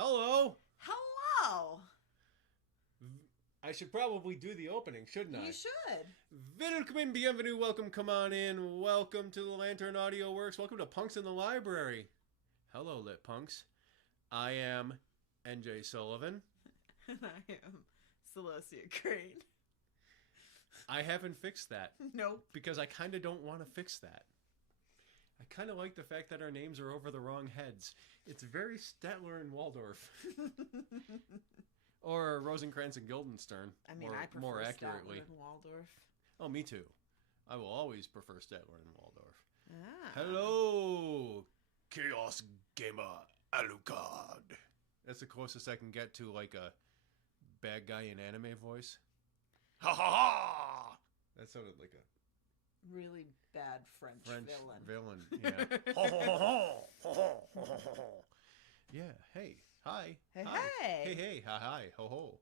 Hello! Hello! I should probably do the opening, shouldn't I? You should. Welcome, bienvenue, welcome, come on in. Welcome to the Lantern Audio Works. Welcome to Punks in the Library. Hello, lit punks. I am Nj Sullivan. And I am Celosia Crane. I haven't fixed that. Nope. Because I kind of don't want to fix that. I kind of like the fact that our names are over the wrong heads. It's very Statler and Waldorf. Or Rosencrantz and Guildenstern. I mean, I prefer more accurately. Statler and Waldorf. Oh, me too. I will always prefer Statler and Waldorf. Ah. Hello, Chaos Gamer Alucard. That's the closest I can get to like a bad guy in anime voice. Ha ha ha! That sounded like a Really bad French villain. Yeah. Ho ho ho ho ho ho ho. Yeah. Hey. Hi. Hey. Hi. Hey. Hey. Hey. Hi. Hi. Ho ho.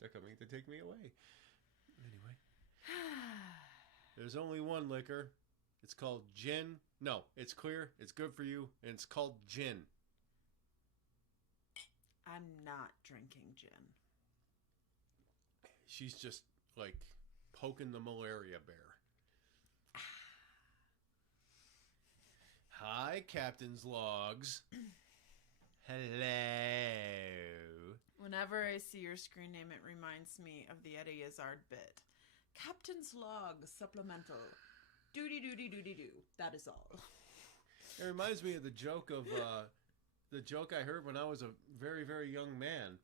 They're coming to take me away. Anyway. There's only one liquor. It's called gin. No, it's clear. It's good for you. And it's called gin. I'm not drinking gin. She's just like poking the malaria bear. Hi, Captain's Logs. Hello. Whenever I see your screen name, it reminds me of the Eddie Izzard bit. Captain's Log Supplemental. Doody-doody-doody-doo. That is all. It reminds me of the joke I heard when I was a very, very young man.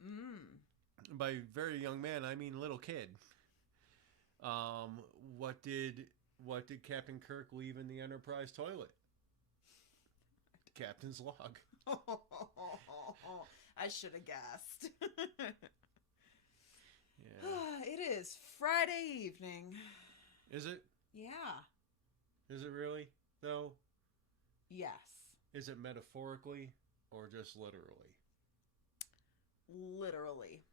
By very young man, I mean little kid. What did Captain Kirk leave in the Enterprise toilet? Captain's log. I should have guessed. Yeah. It is Friday evening. Is it? Yeah. Is it really, though? Yes. Is it metaphorically or just literally? Literally.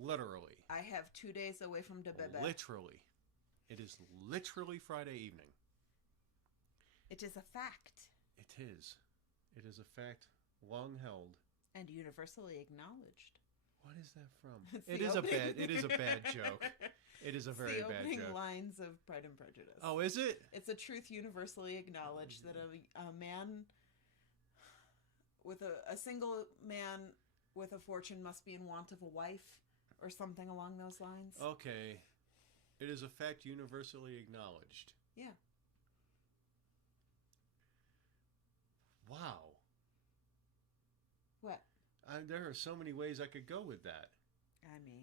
Literally. I have 2 days away from the bebe. Literally. It is literally Friday evening. It is a fact. It is. It is a fact long held. And universally acknowledged. What is that from? It's It the is opening. it is a bad joke. It is a very the bad opening joke. lines of Pride and Prejudice. Oh, is it? It's a truth universally acknowledged that a man with a single man with a fortune must be in want of a wife or something along those lines. Okay. It is a fact universally acknowledged. Yeah. Wow. What? There are so many ways I could go with that. I mean...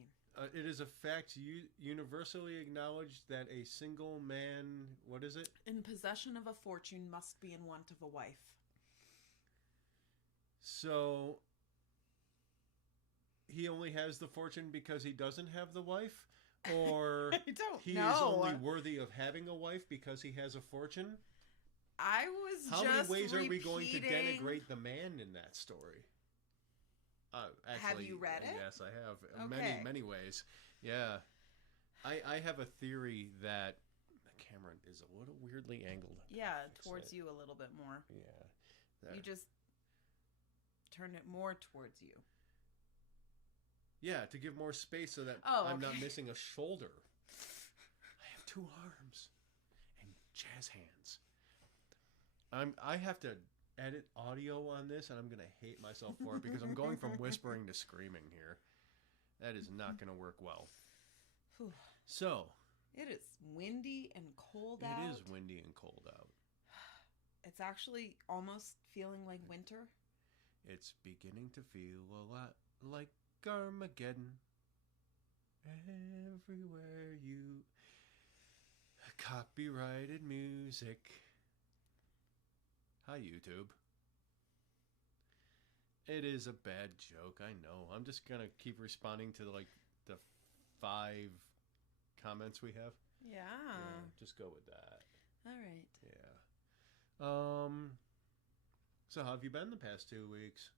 It is a fact universally acknowledged that a single man... What is it? in possession of a fortune must be in want of a wife. So... he only has the fortune because he doesn't have the wife? Or I don't he know. is only worthy of having a wife because he has a fortune? I was How just many ways are we going to repeating- denigrate the man in that story? Actually, Have you read it? Yes, I have. Okay. Many ways. Yeah. I have a theory that the camera is a little weirdly angled. Yeah, towards you a little bit more. Yeah. You just turn it more towards you. Yeah, to give more space so that Oh, I'm not okay. missing a shoulder. I have 2 arms and jazz hands. I have to edit audio on this, and I'm going to hate myself for it because I'm going from whispering to screaming here. That is not going to work well. Whew. So, It is windy and cold it out. is windy and cold out. It's actually almost feeling like winter. It's beginning to feel a lot like Armageddon. Everywhere you... Copyrighted music. Hi, YouTube. It is a bad joke, I know. I'm just gonna keep responding to the 5 comments we have. Yeah. Just go with that. All right. Yeah. So how have you been the past 2 weeks?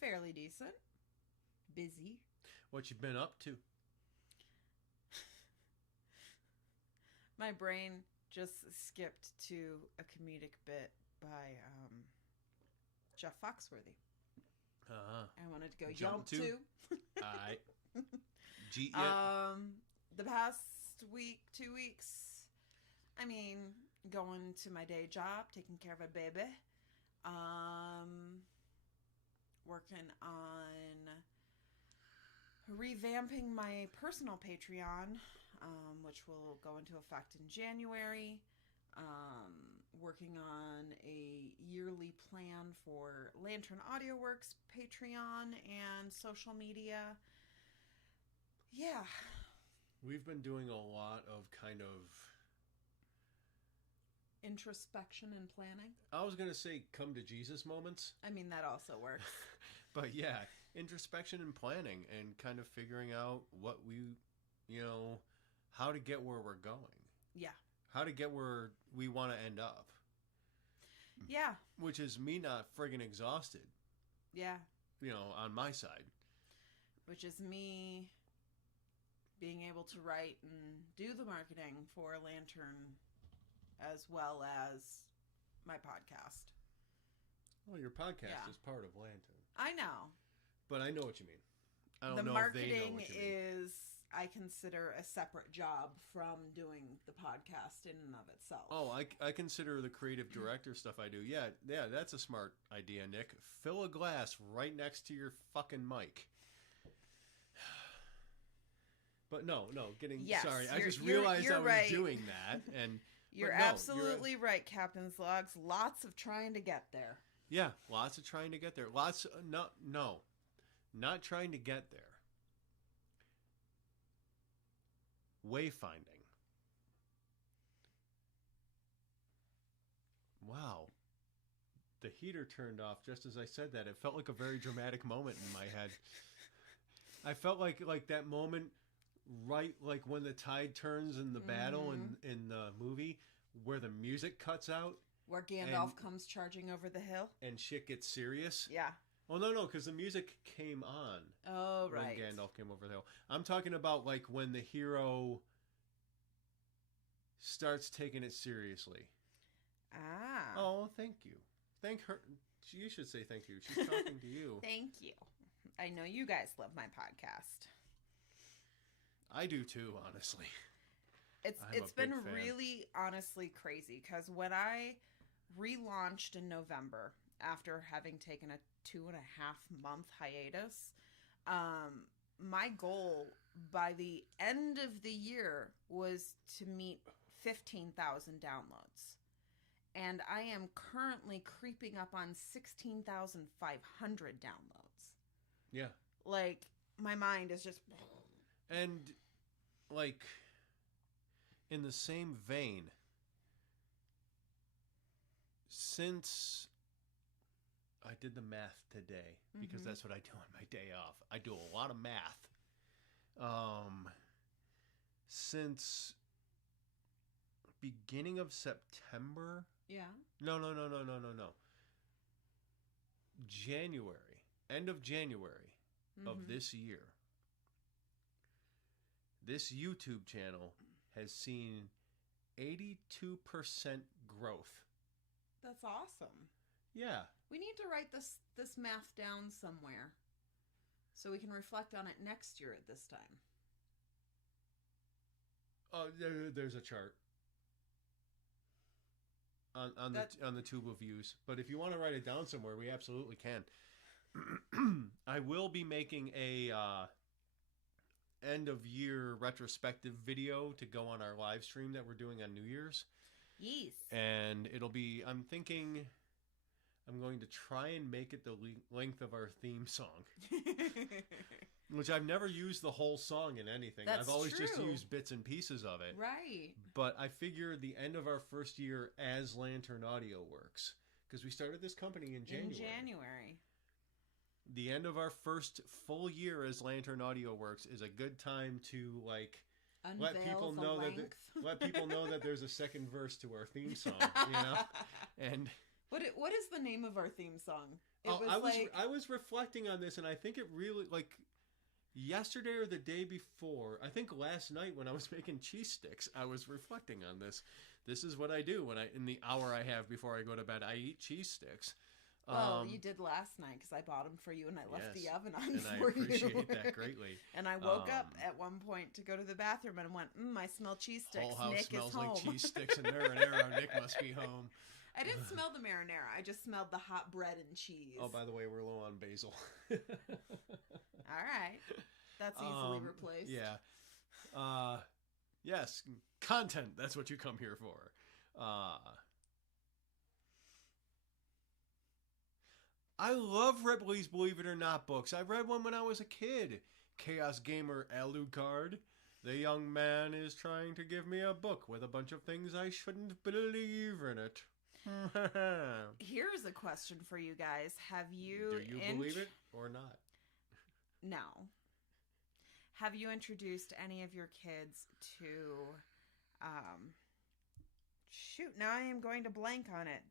Fairly decent. Busy. What you been up to? My brain just skipped to a comedic bit by Jeff Foxworthy. I wanted to go Jump Yelp too. I yeah. The past week, 2 weeks, I mean, going to my day job, taking care of a baby. Working on revamping my personal Patreon, which will go into effect in January. Working on a yearly plan for Lantern Audio Works Patreon and social media. Yeah. We've been doing a lot of kind of introspection and planning. I was going to say come to Jesus moments. I mean, that also works. But yeah, introspection and planning and kind of figuring out what we, how to get where we're going. Yeah. How to get where we want to end up. Yeah. Which is me not friggin' exhausted. Yeah. On my side. Which is me being able to write and do the marketing for Lantern as well as my podcast. Well, your podcast is part of Lantern. I know. But I know what you mean. I don't the know if they know marketing what you mean. is, I consider, a separate job from doing the podcast in and of itself. Oh, I consider the creative director stuff I do. Yeah, that's a smart idea, Nick. Fill a glass right next to your fucking mic. But no, sorry. I just realized I was right. doing that. And You're absolutely right, Captain's Logs. Lots of trying to get there. Yeah, lots of trying to get there. Not trying to get there. Wayfinding. Wow. The heater turned off just as I said that. It felt like a very dramatic moment in my head. I felt like that moment right like when the tide turns in the battle in the movie where the music cuts out. Where Gandalf comes charging over the hill. And shit gets serious. Yeah. Well, no, because the music came on. Oh, right. When Gandalf came over the hill. I'm talking about like when the hero starts taking it seriously. Ah. Oh, thank you. Thank her. You should say thank you. She's talking to you. Thank you. I know you guys love my podcast. I do too, honestly. It's been really honestly crazy because when I relaunched in November after having taken a 2.5 month hiatus, my goal by the end of the year was to meet 15,000 downloads. And I am currently creeping up on 16,500 downloads. Yeah. Like, my mind is just... And, like, in the same vein, since I did the math today, because that's what I do on my day off. I do a lot of math. Since beginning of September... Yeah. No. January. End of January of this year. This YouTube channel has seen 82% growth. That's awesome. Yeah. We need to write this math down somewhere so we can reflect on it next year at this time. Oh, there's a chart. On the tube of views. But if you want to write it down somewhere, we absolutely can. I will be making a end of year retrospective video to go on our live stream that we're doing on New Year's. Yes. And it'll be, I'm thinking I'm going to try and make it the length of our theme song. Which I've never used the whole song in anything. That's I've always true. just used bits and pieces of it. Right. But I figure the end of our first year as Lantern Audio Works, because we started this company in January. The end of our first full year as Lantern Audio Works is a good time to like Unveil let people know let people know that there's a second verse to our theme song, And what is the name of our theme song? I was reflecting on this, and I think it really like. Yesterday or the day before, I think last night when I was making cheese sticks, I was reflecting on this. This is what I do in the hour I have before I go to bed. I eat cheese sticks. Well, you did last night because I bought them for you and I left the oven on and for you. I appreciate that greatly. And I woke up at one point to go to the bathroom and went, I smell cheese sticks. Whole house Nick smells is home. like cheese sticks and marinara. Nick must be home. I didn't smell the marinara. I just smelled the hot bread and cheese. Oh, by the way, we're low on basil. All right. That's easily replaced. Yeah. Yes, content. That's what you come here for. I love Ripley's Believe It or Not books. I read one when I was a kid. Chaos Gamer Alucard. The young man is trying to give me a book with a bunch of things I shouldn't believe in it. Here's a question for you guys. Have you... Do you believe it or not? No. Have you introduced any of your kids to... shoot, now I am going to blank on it.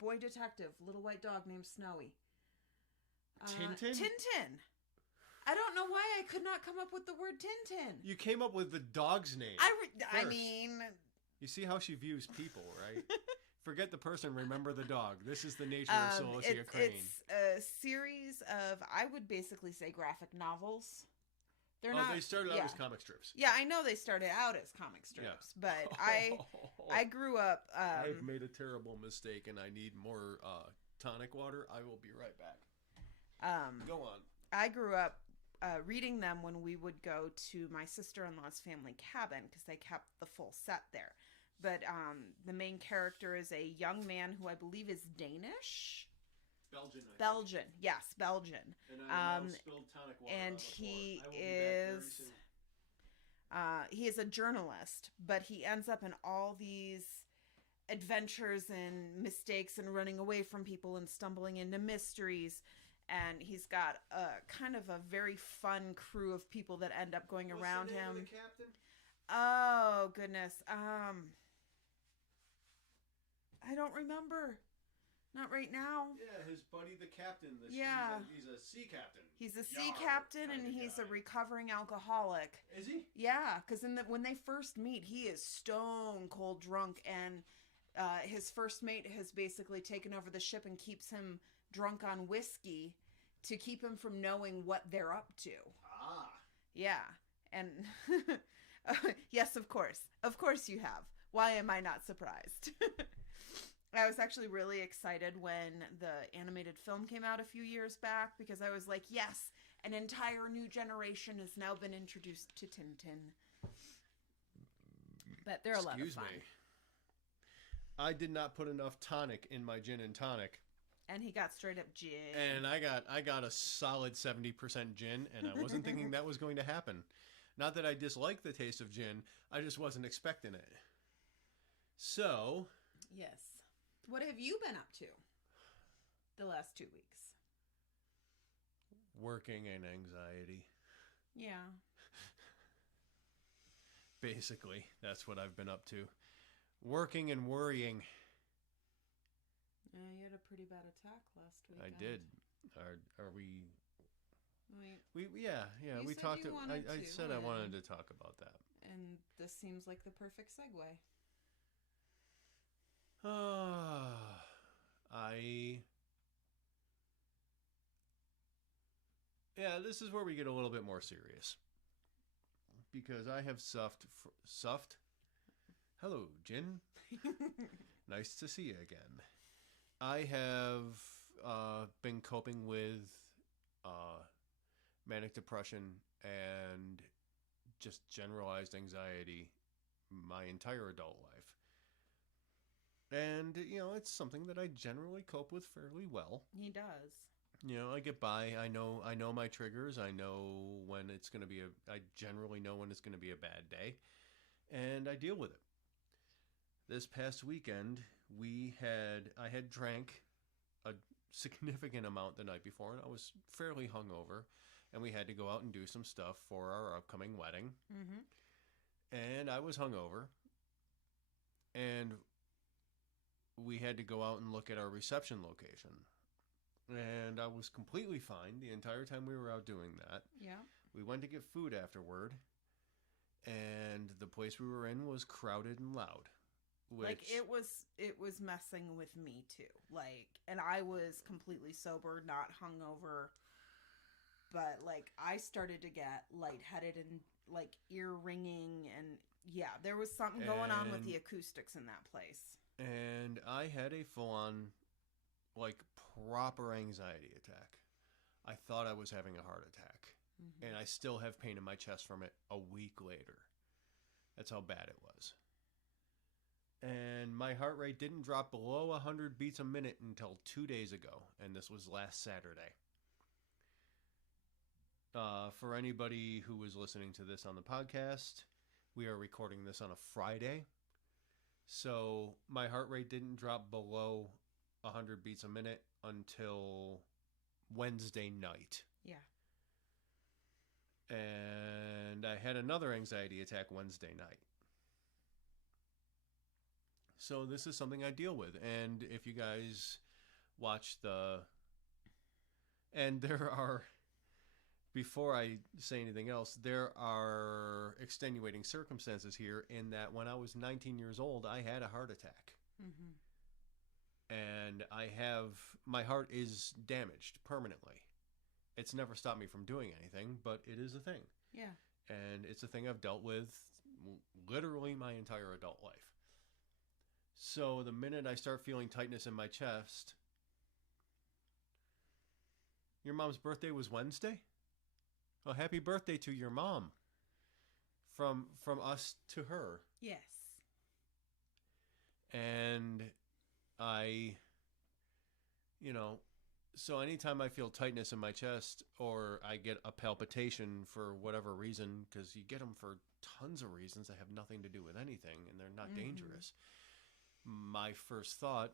Boy Detective, little white dog named Snowy. Tintin? Tintin. I don't know why I could not come up with the word Tintin. You came up with the dog's name. I mean... You see how she views people, right? Forget the person, remember the dog. This is the nature of Celosia Crane. It's a series of, I would basically say, graphic novels. They're not. They started out as comic strips. Yeah, I know they started out as comic strips, but I grew up... I've made a terrible mistake and I need more tonic water. I will be right back. Go on. I grew up reading them when we would go to my sister-in-law's family cabin because they kept the full set there. But the main character is a young man who I believe is Danish. Belgian. Yes, Belgian. And I spilled tonic water and on the he floor. I will be back very soon. he is a journalist, but he ends up in all these adventures and mistakes and running away from people and stumbling into mysteries. And he's got a kind of a very fun crew of people that end up going around him. What's the name of the captain? Oh, goodness. I don't remember. Not right now. Yeah, his buddy the captain. Yeah. He's a sea captain. He's a sea captain and he's a recovering alcoholic. Is he? Yeah, because when they first meet, he is stone cold drunk, and his first mate has basically taken over the ship and keeps him drunk on whiskey to keep him from knowing what they're up to. Ah. Yeah, and yes, of course you have. Why am I not surprised? I was actually really excited when the animated film came out a few years back because I was like, yes, an entire new generation has now been introduced to Tintin. But they're a lot of fun. Excuse me. I did not put enough tonic in my gin and tonic. And he got straight up gin. And I got a solid 70% gin, and I wasn't thinking that was going to happen. Not that I dislike the taste of gin, I just wasn't expecting it. So... Yes. What have you been up to the last 2 weeks? Working and anxiety. Yeah. Basically, that's what I've been up to. Working and worrying. You had a pretty bad attack last week. I did. Are we... Wait. We talked... I said I wanted to talk about that. And this seems like the perfect segue. This is where we get a little bit more serious. Because I have suffed? Hello, Jin. Nice to see you again. I have been coping with manic depression and just generalized anxiety my entire adult life. And, it's something that I generally cope with fairly well. He does. I get by. I know my triggers. I know when it's going to be I generally know when it's going to be a bad day. And I deal with it. This past weekend, I had drank a significant amount the night before, and I was fairly hungover. And we had to go out and do some stuff for our upcoming wedding. Mm-hmm. And I was hungover. And we had to go out and look at our reception location. And I was completely fine the entire time we were out doing that. Yeah. We went to get food afterward. And the place we were in was crowded and loud. Which, like it was messing with me too. Like, and I was completely sober, not hungover, but like I started to get lightheaded and like ear ringing, and yeah, there was something going on with the acoustics in that place. And I had a full-on, like, proper anxiety attack. I thought I was having a heart attack. Mm-hmm. And I still have pain in my chest from it a week later. That's how bad it was. And my heart rate didn't drop below 100 beats a minute until 2 days ago. And this was last Saturday. For anybody who is listening to this on the podcast, we are recording this on a Friday. So my heart rate didn't drop below 100 beats a minute until Wednesday night. Yeah. And I had another anxiety attack Wednesday night. So this is something I deal with. And if you guys watch and there are, before I say anything else, there are extenuating circumstances here in that when I was 19 years old, I had a heart attack. Mm-hmm. And my heart is damaged permanently. It's never stopped me from doing anything, but it is a thing. Yeah. And it's a thing I've dealt with literally my entire adult life. So the minute I start feeling tightness in my chest, your mom's birthday was Wednesday? Oh, happy birthday to your mom. From us to her. Yes. And so anytime I feel tightness in my chest or I get a palpitation for whatever reason, because you get them for tons of reasons that have nothing to do with anything and they're not dangerous. My first thought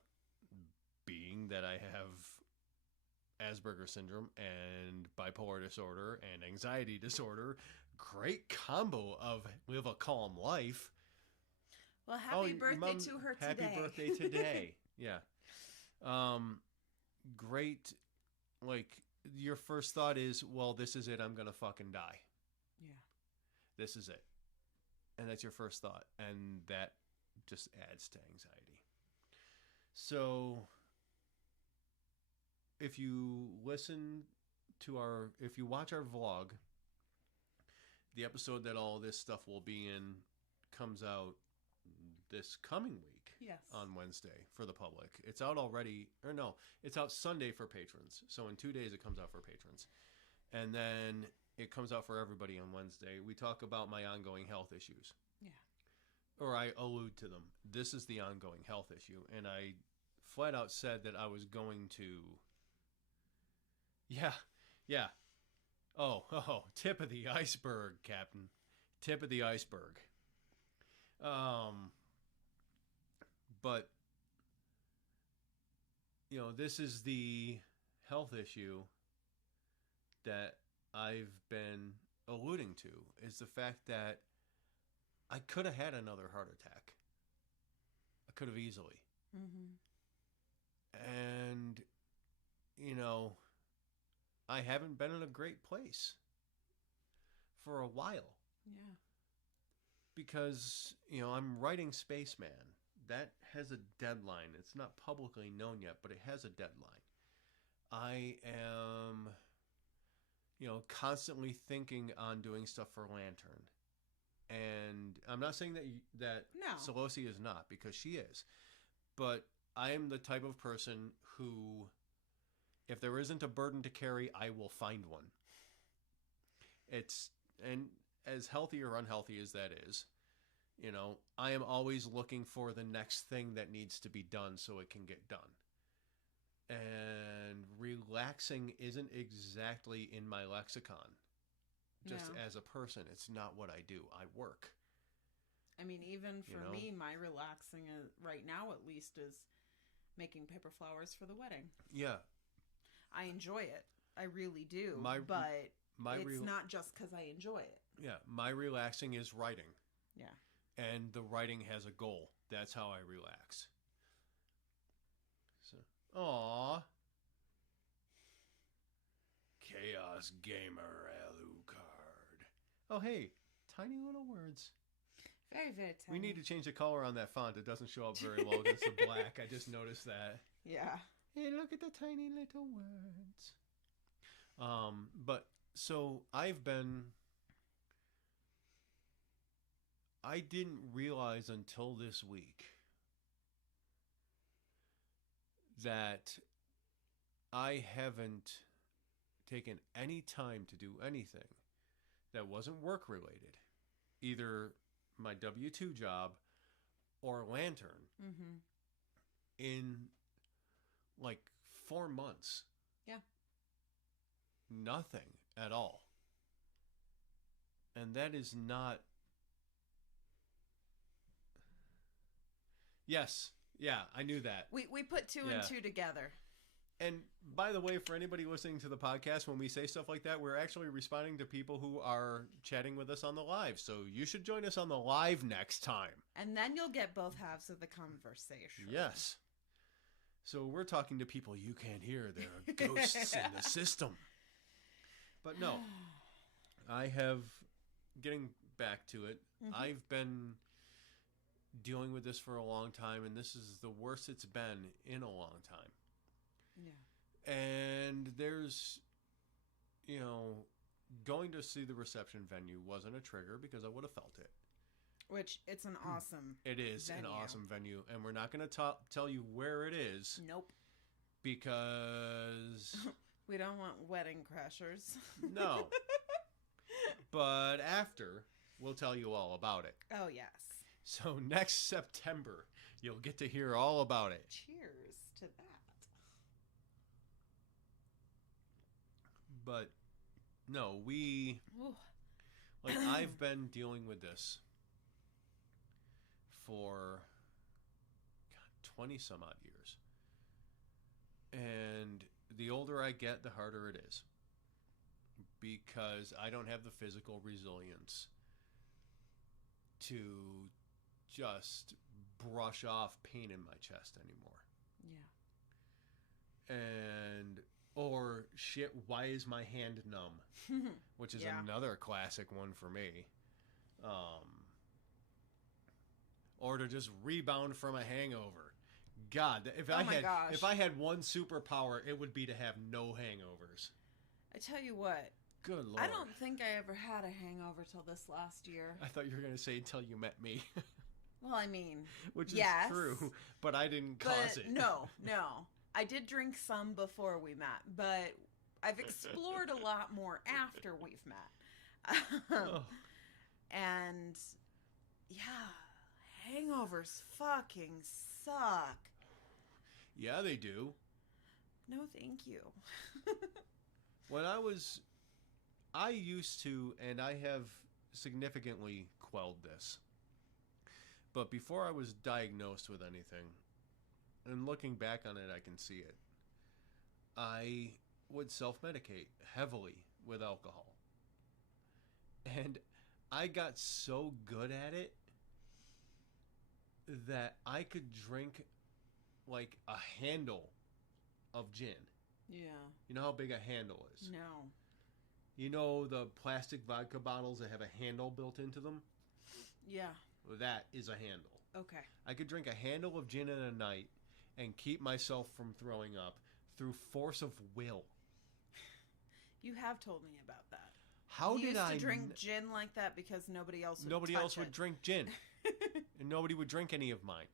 being that I have Asperger's syndrome and bipolar disorder and anxiety disorder, great combo of live a calm life. Well, happy birthday to her today. Happy birthday today. Yeah. Great. Like, your first thought is, well, this is it. I'm going to fucking die. Yeah. This is it. And that's your first thought. And that just adds to anxiety. So if you watch our vlog, the episode that all this stuff will be in comes out this coming week. Yes. On Wednesday for the public. It's out already, or no, it's out Sunday for patrons. So in 2 days it comes out for patrons. And then it comes out for everybody on Wednesday. We talk about my ongoing health issues. Yeah. Or I allude to them. This is the ongoing health issue. And I flat out said that I was going to... Yeah. Oh, tip of the iceberg, Captain. Tip of the iceberg. But, this is the health issue that I've been alluding to, is the fact that I could have had another heart attack. I could have easily. Mm-hmm. And, I haven't been in a great place for a while. Yeah. Because, I'm writing Spaceman. That has a deadline. It's not publicly known yet, but it has a deadline. I am, constantly thinking on doing stuff for Lantern. And I'm not saying that no. Celosia is not, because she is. But I am the type of person who, if there isn't a burden to carry, I will find one. And as healthy or unhealthy as that is, I am always looking for the next thing that needs to be done so it can get done. And relaxing isn't exactly in my lexicon. Just as a person, it's not what I do. I work. I mean, even for me, my relaxing right now, at least, is making paper flowers for the wedding. Yeah. I enjoy it. I really do. But it's not just because I enjoy it. Yeah. My relaxing is writing. Yeah. And the writing has a goal. That's how I relax. So, aww. Chaos Gamer Alucard. Oh, hey. Tiny little words. Very, very We tiny. need to change the color on that font. It doesn't show up very well against the black. I just noticed that. Yeah. Hey, look at the tiny little words. But so I didn't realize until this week that I haven't taken any time to do anything that wasn't work related. Either my W-2 job or Lantern in like 4 months. Yeah. Nothing at all. And that is not... Yes. Yeah, I knew that. We put two and two together. And by the way, for anybody listening to the podcast, when we say stuff like that, we're actually responding to people who are chatting with us on the live. So you should join us on the live next time. And then you'll get both halves of the conversation. Yes. So we're talking to people you can't hear. There are ghosts in the system. But no, I have, getting back to it, I've been dealing with this for a long time, and this is the worst it's been in a long time. Yeah. And there's, going to see the reception venue wasn't a trigger because I would have felt it. Which, it's an awesome It is venue. an awesome venue, and we're not going to tell you where it is. Nope. Because... we don't want wedding crashers. No. But after, we'll tell you all about it. Oh, yes. So next September, you'll get to hear all about it. Cheers to that. But no, Ooh. I've been dealing with this for 20 some odd years. And the older I get, the harder it is. Because I don't have the physical resilience to just brush off pain in my chest anymore. Yeah. Or shit, why is my hand numb? Which is another classic one for me. Or to just rebound from a hangover. God, if I had one superpower, it would be to have no hangovers. I tell you what. Good Lord. I don't think I ever had a hangover till this last year. I thought you were going to say until you met me. Well, I mean, which is yes, true, but I didn't cause it. No. I did drink some before we met, but I've explored a lot more after we've met. And yeah, hangovers fucking suck. Yeah, they do. No, thank you. When I used to, and I have significantly quelled this, but before I was diagnosed with anything, and looking back on it, I can see it, I would self-medicate heavily with alcohol. And I got so good at it that I could drink like a handle of gin. Yeah. You know how big a handle is? No. You know the plastic vodka bottles that have a handle built into them? Yeah. Well, that is a handle. Okay. I could drink a handle of gin in a night and keep myself from throwing up through force of will. You have told me about that. How you did I used to drink gin like that because nobody else would drink gin. And nobody would drink any of mine.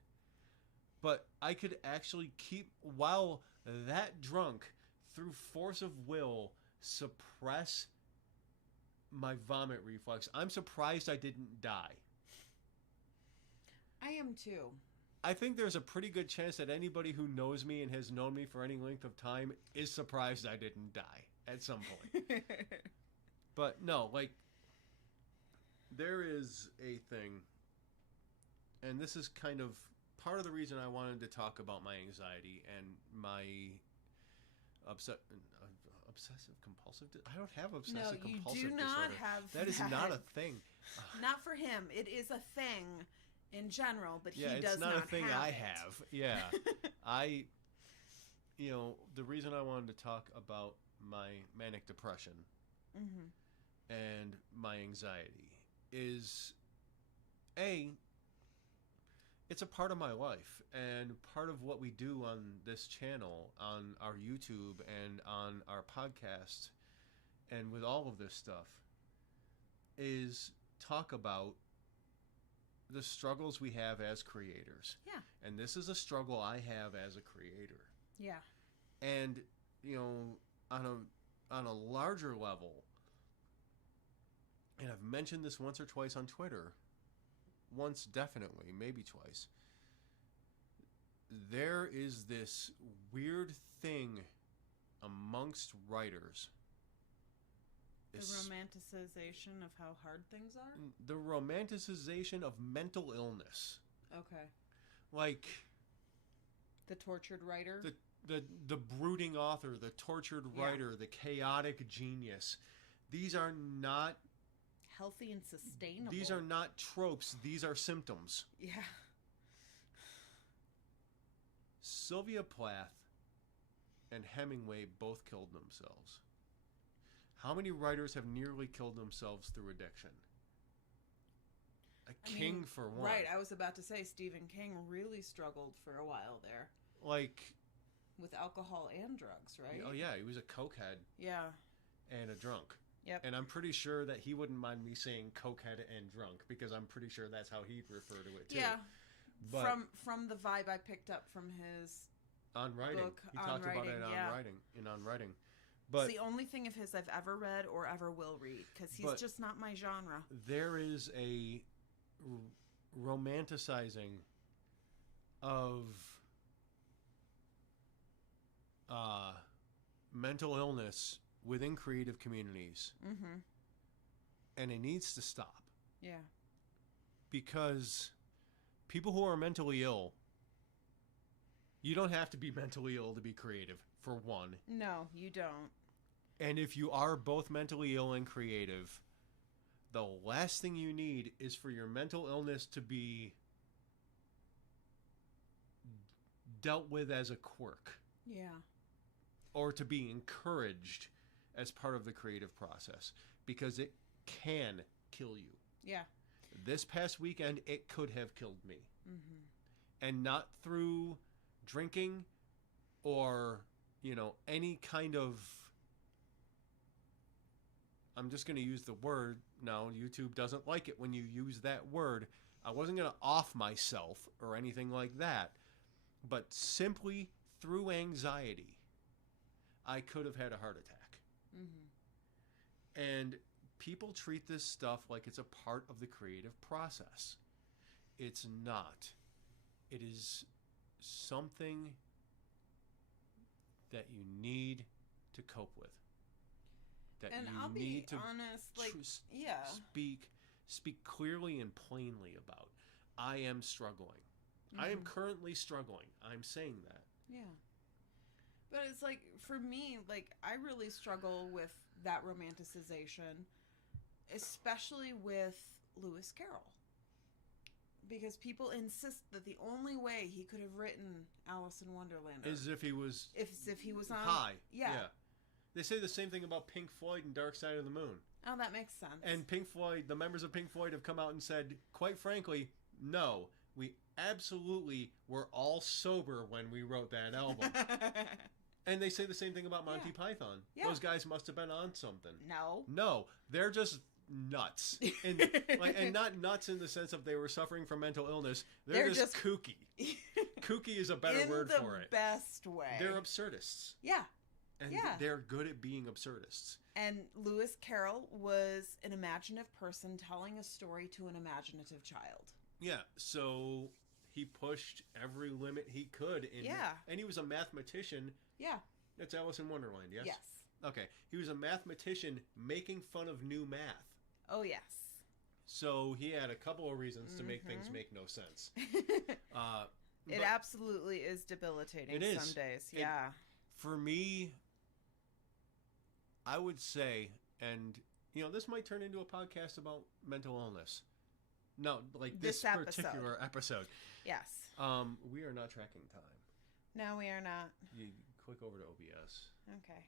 But I could actually keep, while that drunk, through force of will, suppress my vomit reflex. I'm surprised I didn't die. I am too. I think there's a pretty good chance that anybody who knows me and has known me for any length of time is surprised I didn't die at some point. But no, like, there is a thing, and this is kind of part of the reason I wanted to talk about my anxiety and my obsessive compulsive. I don't have obsessive compulsive disorder. No, you do not have that. That is not a thing. Not for him. It is a thing in general, but he does not have it. Yeah, it's not a thing I have. Yeah. The reason I wanted to talk about my manic depression and my anxiety is it's a part of my life, and part of what we do on this channel, on our YouTube, and on our podcast, and with all of this stuff, is talk about the struggles we have as creators. Yeah. And this is a struggle I have as a creator. Yeah. And, on a larger level, and I've mentioned this once or twice on Twitter, once definitely, maybe twice, there is this weird thing amongst writers. The romanticization of how hard things are? The romanticization of mental illness. Okay. Like... The tortured writer? The brooding author, the tortured writer, the chaotic genius. These are not... healthy and sustainable. These are not tropes. These are symptoms. Yeah. Sylvia Plath and Hemingway both killed themselves. How many writers have nearly killed themselves through addiction? King, for one. Right, I was about to say Stephen King really struggled for a while there. Like... with alcohol and drugs, right? Oh, yeah, he was a cokehead. Yeah. And a drunk. Yep. And I'm pretty sure that he wouldn't mind me saying cokehead and drunk, because I'm pretty sure that's how he'd refer to it, too. Yeah. But from the vibe I picked up from his on writing. book, He On talked Writing, about it on yeah. writing. On writing. But it's the only thing of his I've ever read or ever will read, because he's just not my genre. There is a romanticizing of mental illness within creative communities. Mm-hmm. And it needs to stop. Yeah. Because people who are mentally ill, you don't have to be mentally ill to be creative, for one. No, you don't. And if you are both mentally ill and creative, the last thing you need is for your mental illness to be dealt with as a quirk. Yeah. Or to be encouraged as part of the creative process. Because it can kill you. Yeah. This past weekend, it could have killed me. Mm-hmm. And not through drinking or, any kind of... I'm just going to use the word. No, YouTube doesn't like it when you use that word. I wasn't going to off myself or anything like that. But simply through anxiety, I could have had a heart attack. Mm-hmm. And people treat this stuff like it's a part of the creative process. It's not. It is something that you need to cope with. That and you I'll need be to honest, speak clearly and plainly about. I am struggling. Mm-hmm. I am currently struggling. I'm saying that. Yeah. But it's like, for me, I really struggle with that romanticization, especially with Lewis Carroll. Because people insist that the only way he could have written Alice in Wonderland is if he was on high. Yeah. They say the same thing about Pink Floyd and Dark Side of the Moon. Oh, that makes sense. And Pink Floyd, the members of Pink Floyd have come out and said, quite frankly, no, we absolutely were all sober when we wrote that album. And they say the same thing about Monty Python. Yeah. Those guys must have been on something. No, they're just nuts. And not nuts in the sense of they were suffering from mental illness. They're just kooky. Kooky is a better word for it. In the best way. They're absurdists. Yeah. And they're good at being absurdists. And Lewis Carroll was an imaginative person telling a story to an imaginative child. Yeah, so he pushed every limit he could. And he was a mathematician. Yeah. That's Alice in Wonderland, yes? Yes. Okay. He was a mathematician making fun of new math. Oh, yes. So he had a couple of reasons to make things make no sense. It absolutely is debilitating some days. Yeah. For me, I would say, and, this might turn into a podcast about mental illness. No, this particular episode. Yes. We are not tracking time. No, we are not. You click over to OBS. Okay.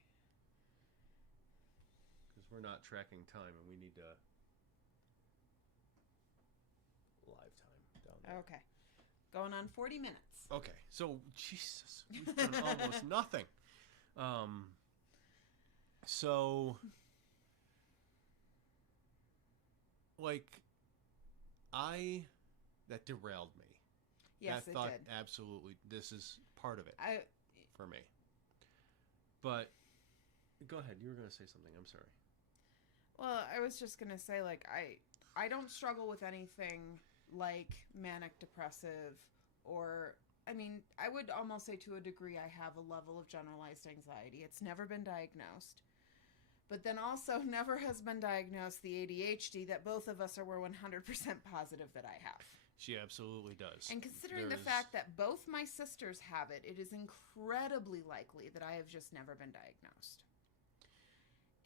Because we're not tracking time and we need to live Okay. Going on 40 minutes. Okay. So, Jesus, we've done almost nothing. So, like, that derailed me. Yes, I thought, it did. absolutely, this is part of it for me. But, go ahead. You were going to say something. I'm sorry. Well, I was just going to say, like, I don't struggle with anything like manic depressive or, I mean, I would almost say to a degree I have a level of generalized anxiety. It's never been diagnosed. But then also never has been diagnosed the ADHD that both of us are 100% positive that I have. She absolutely does. And considering the fact that both my sisters have it, it is incredibly likely that I have just never been diagnosed.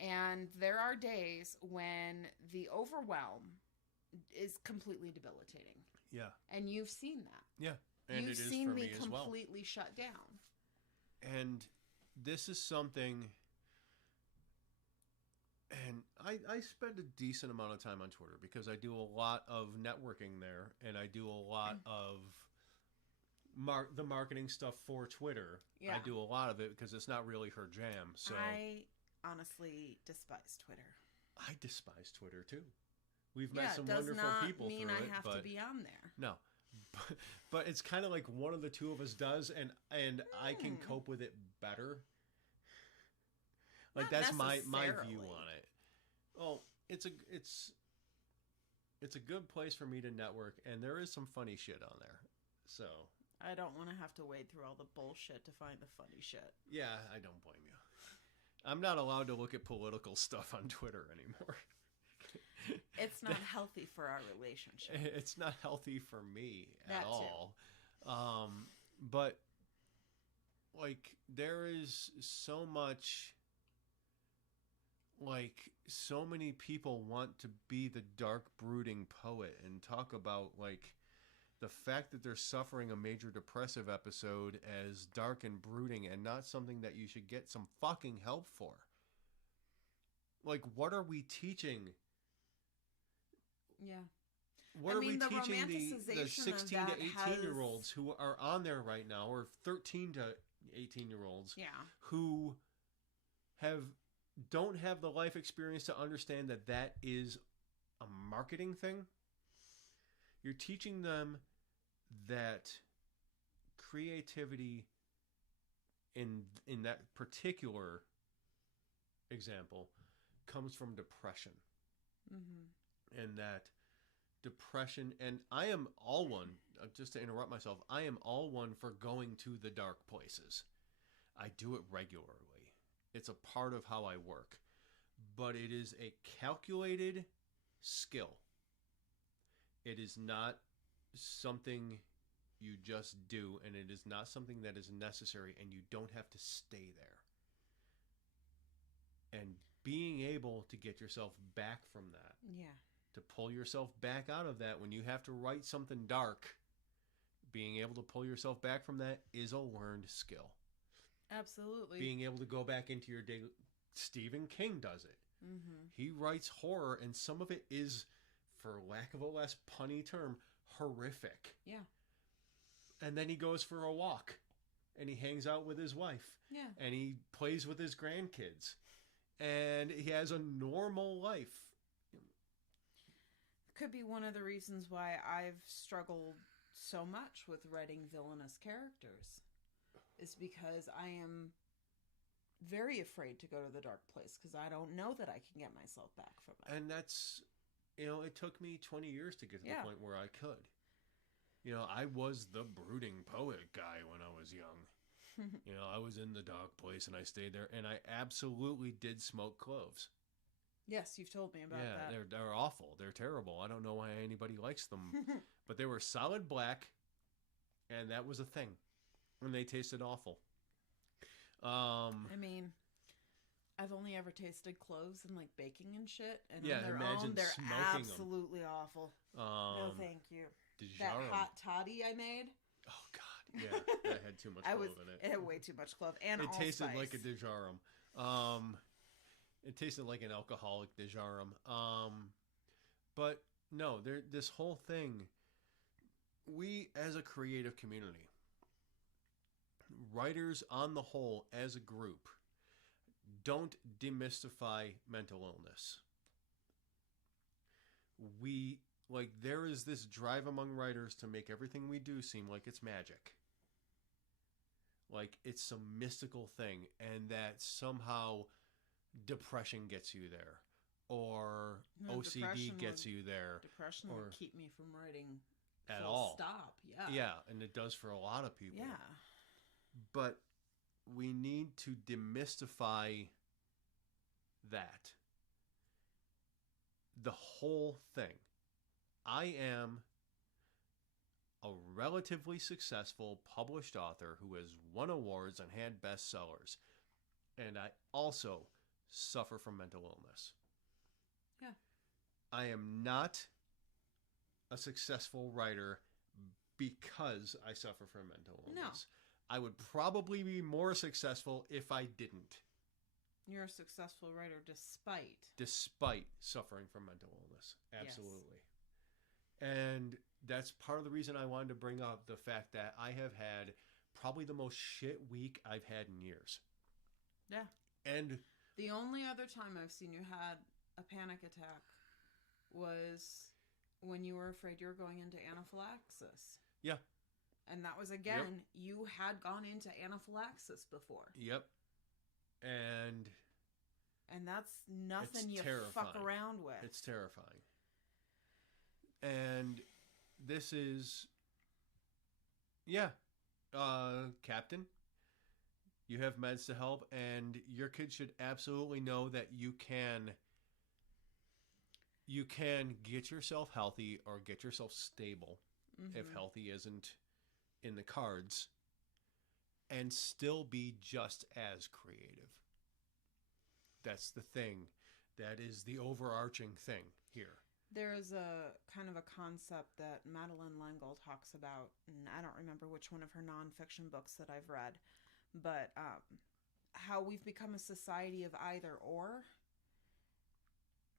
And there are days when the overwhelm is completely debilitating. Yeah. And you've seen that. Yeah. And you've it is seen for me as well. completely shut down. And this is something... And I spend a decent amount of time on Twitter because I do a lot of networking there, and I do a lot of the marketing stuff for Twitter. Yeah. I do a lot of it because it's not really her jam. So I honestly despise Twitter. I despise Twitter too. We've met some wonderful people through it. It does not mean I have to be on there. No. But it's kind of like one of the two of us does, and I can cope with it better. Like, that's my view on it. Well, it's a good place for me to network, and there is some funny shit on there. So I don't want to have to wade through all the bullshit to find the funny shit. Yeah, I don't blame you. I'm not allowed to look at political stuff on Twitter anymore. It's not healthy for our relationship. It's not healthy for me at all. But like, there is so much... Like, so many people want to be the dark, brooding poet and talk about, like, the fact that they're suffering a major depressive episode as dark and brooding and not something that you should get some fucking help for. Like, what are we teaching? Yeah. What are we teaching the 16 to 18-year-olds who are on there right now, or 13 to 18-year-olds who don't have the life experience to understand that that is a marketing thing? You're teaching them that creativity in that particular example comes from depression. Mm-hmm. And that depression, and I am all one, just to interrupt myself, I am all one for going to the dark places. I do it regularly. It's a part of how I work. But it is a calculated skill. It is not something you just do, and it is not something that is necessary, and you don't have to stay there. And being able to get yourself back from that. Yeah. To pull yourself back out of that when you have to write something dark, being able to pull yourself back from that is a learned skill. Absolutely. Being able to go back into your day. Stephen King does it. Mm-hmm. He writes horror, and some of it is, for lack of a less punny term, horrific. Yeah. And then he goes for a walk, and he hangs out with his wife. Yeah. And he plays with his grandkids. And he has a normal life. Could be one of the reasons why I've struggled so much with writing villainous characters. Is because I am very afraid to go to the dark place because I don't know that I can get myself back from it. And that's, it took me 20 years to get to the point where I could. I was the brooding poet guy when I was young. I was in the dark place and I stayed there, and I absolutely did smoke cloves. Yes, you've told me about that. Yeah, they're awful. They're terrible. I don't know why anybody likes them. But they were solid black, and that was a thing. And they tasted awful. I mean, I've only ever tasted cloves and like baking and shit, and on their own, they're absolutely awful. No, thank you. That hot toddy I made. Oh God, yeah, that had too much clove in it. It had way too much clove, and it tasted spice. Like a Dijarum. It tasted like an alcoholic Dijarum. But no, this whole thing. we as a creative community, writers on the whole as a group, don't demystify mental illness. There is this drive among writers to make everything we do seem like it's magic. Like it's some mystical thing, and that somehow depression gets you there, or OCD gets you there. Depression or would keep me from writing at full all. stop. Yeah. Yeah, and it does for a lot of people. Yeah. But we need to demystify that. The whole thing. I am a relatively successful published author who has won awards and had bestsellers. And I also suffer from mental illness. Yeah. I am not a successful writer because I suffer from mental illness. No. I would probably be more successful if I didn't. You're a successful writer despite suffering from mental illness. Absolutely. Yes. And that's part of the reason I wanted to bring up the fact that I have had probably the most shit week I've had in years. Yeah. And the only other time I've seen you had a panic attack was when you were afraid you were going into anaphylaxis. Yeah. And that was, again, you had gone into anaphylaxis before. Yep. And that's nothing you terrifying. Fuck around with. It's terrifying. And this is, Captain, you have meds to help, and your kids should absolutely know that you can get yourself healthy or get yourself stable if healthy isn't in the cards, and still be just as creative. That's the thing. That is the overarching thing here. There is a kind of a concept that Madeleine L'Engle talks about, and I don't remember which one of her nonfiction books that I've read, but how we've become a society of either or.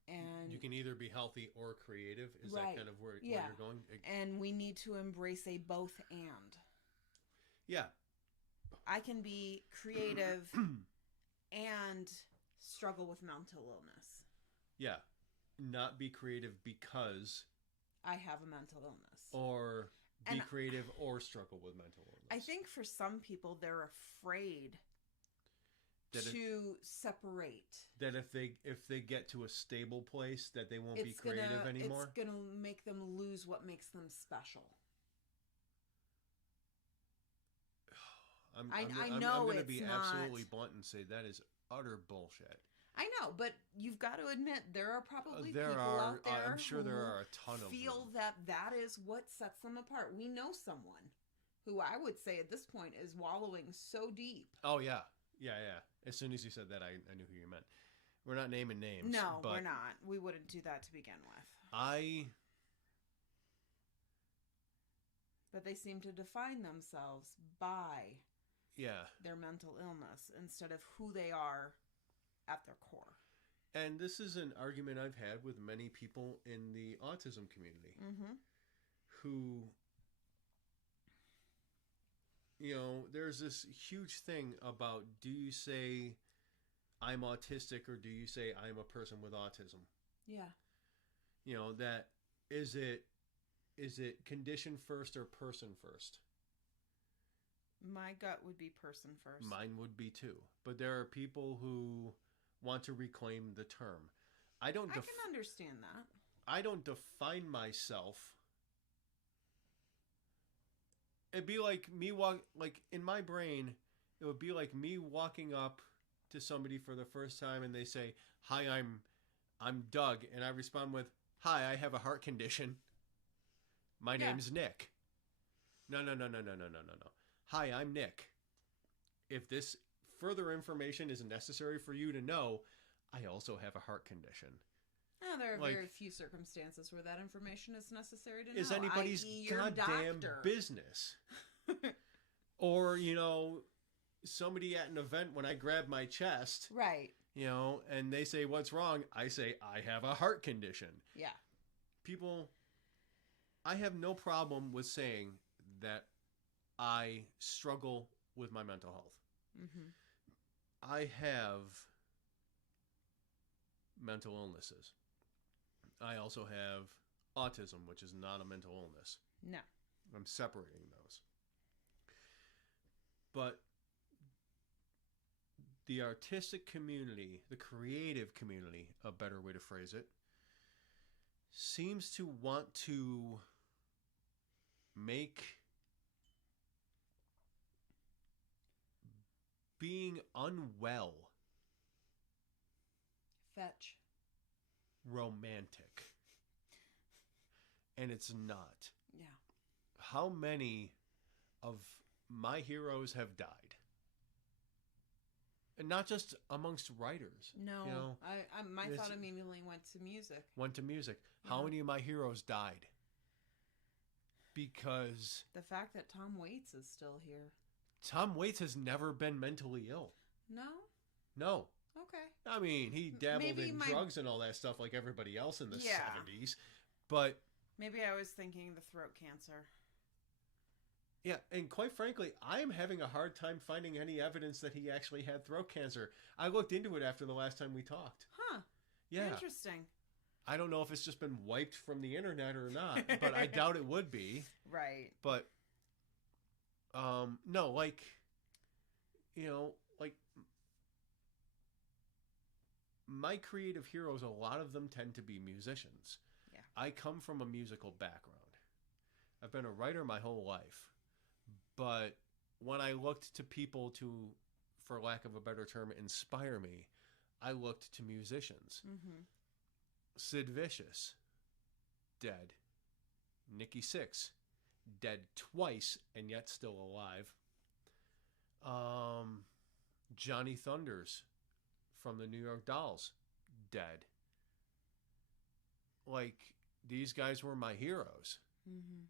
And you can either be healthy or creative. Is that kind of where you're going? And we need to embrace a both and. Yeah. I can be creative and struggle with mental illness. Yeah. Not be creative because I have a mental illness. Or be creative or struggle with mental illness. I think for some people they're afraid to separate. That if they get to a stable place that they won't be creative anymore. It's going to make them lose what makes them special. I'm going to be absolutely blunt and say that is utter bullshit. I know, but you've got to admit there are probably people out there. I'm sure there are a ton of feel them. that is what sets them apart. We know someone who I would say at this point is wallowing so deep. Oh yeah. As soon as you said that, I knew who you meant. We're not naming names. No, we're not. We wouldn't do that to begin with. But they seem to define themselves by their mental illness instead of who they are at their core. And this is an argument I've had with many people in the autism community who, there's this huge thing about, do you say I'm autistic or do you say I'm a person with autism? Yeah. That is it condition first or person first? My gut would be person first. Mine would be too. But there are people who want to reclaim the term. I can understand that. I don't define myself. It'd be like me in my brain, it would be like me walking up to somebody for the first time and they say, "Hi, I'm Doug," and I respond with, "Hi, I have a heart condition. My name's Nick." No. "Hi, I'm Nick. If this further information is necessary for you to know, I also have a heart condition." There are very few circumstances where that information is necessary to know. Is anybody's goddamn business. Or, somebody at an event when I grab my chest. Right. And they say, "What's wrong?" I say, "I have a heart condition." Yeah. People, I have no problem with saying that I struggle with my mental health. Mm-hmm. I have mental illnesses. I also have autism, which is not a mental illness. No. I'm separating those. But the artistic community, the creative community, a better way to phrase it, seems to want to make being unwell Fetch. romantic. And it's not. Yeah. How many of my heroes have died? And not just amongst writers. No. You know, my thought immediately went to music. Went to music. Yeah. How many of my heroes died? Because The fact that Tom Waits is still here. Tom Waits has never been mentally ill. No? No. Okay. I mean, he dabbled Maybe in my- drugs and all that stuff like everybody else in the Yeah. 70s. But, Maybe I was thinking the throat cancer. yeah, and quite frankly, I am having a hard time finding any evidence that he actually had throat cancer. I looked into it after the last time we talked. Huh. Yeah. Interesting. I don't know if it's just been wiped from the internet or not, but I doubt it would be. Right. But, no, like, you know, like, my creative heroes, a lot of them tend to be musicians. Yeah. I come from a musical background. I've been a writer my whole life. But when I looked to people to, for lack of a better term, inspire me, I looked to musicians. Mm-hmm. Sid Vicious, dead. Nikki Sixx, dead twice and yet still alive. Johnny Thunders from the New York Dolls, dead. Like, these guys were my heroes. Mm-hmm.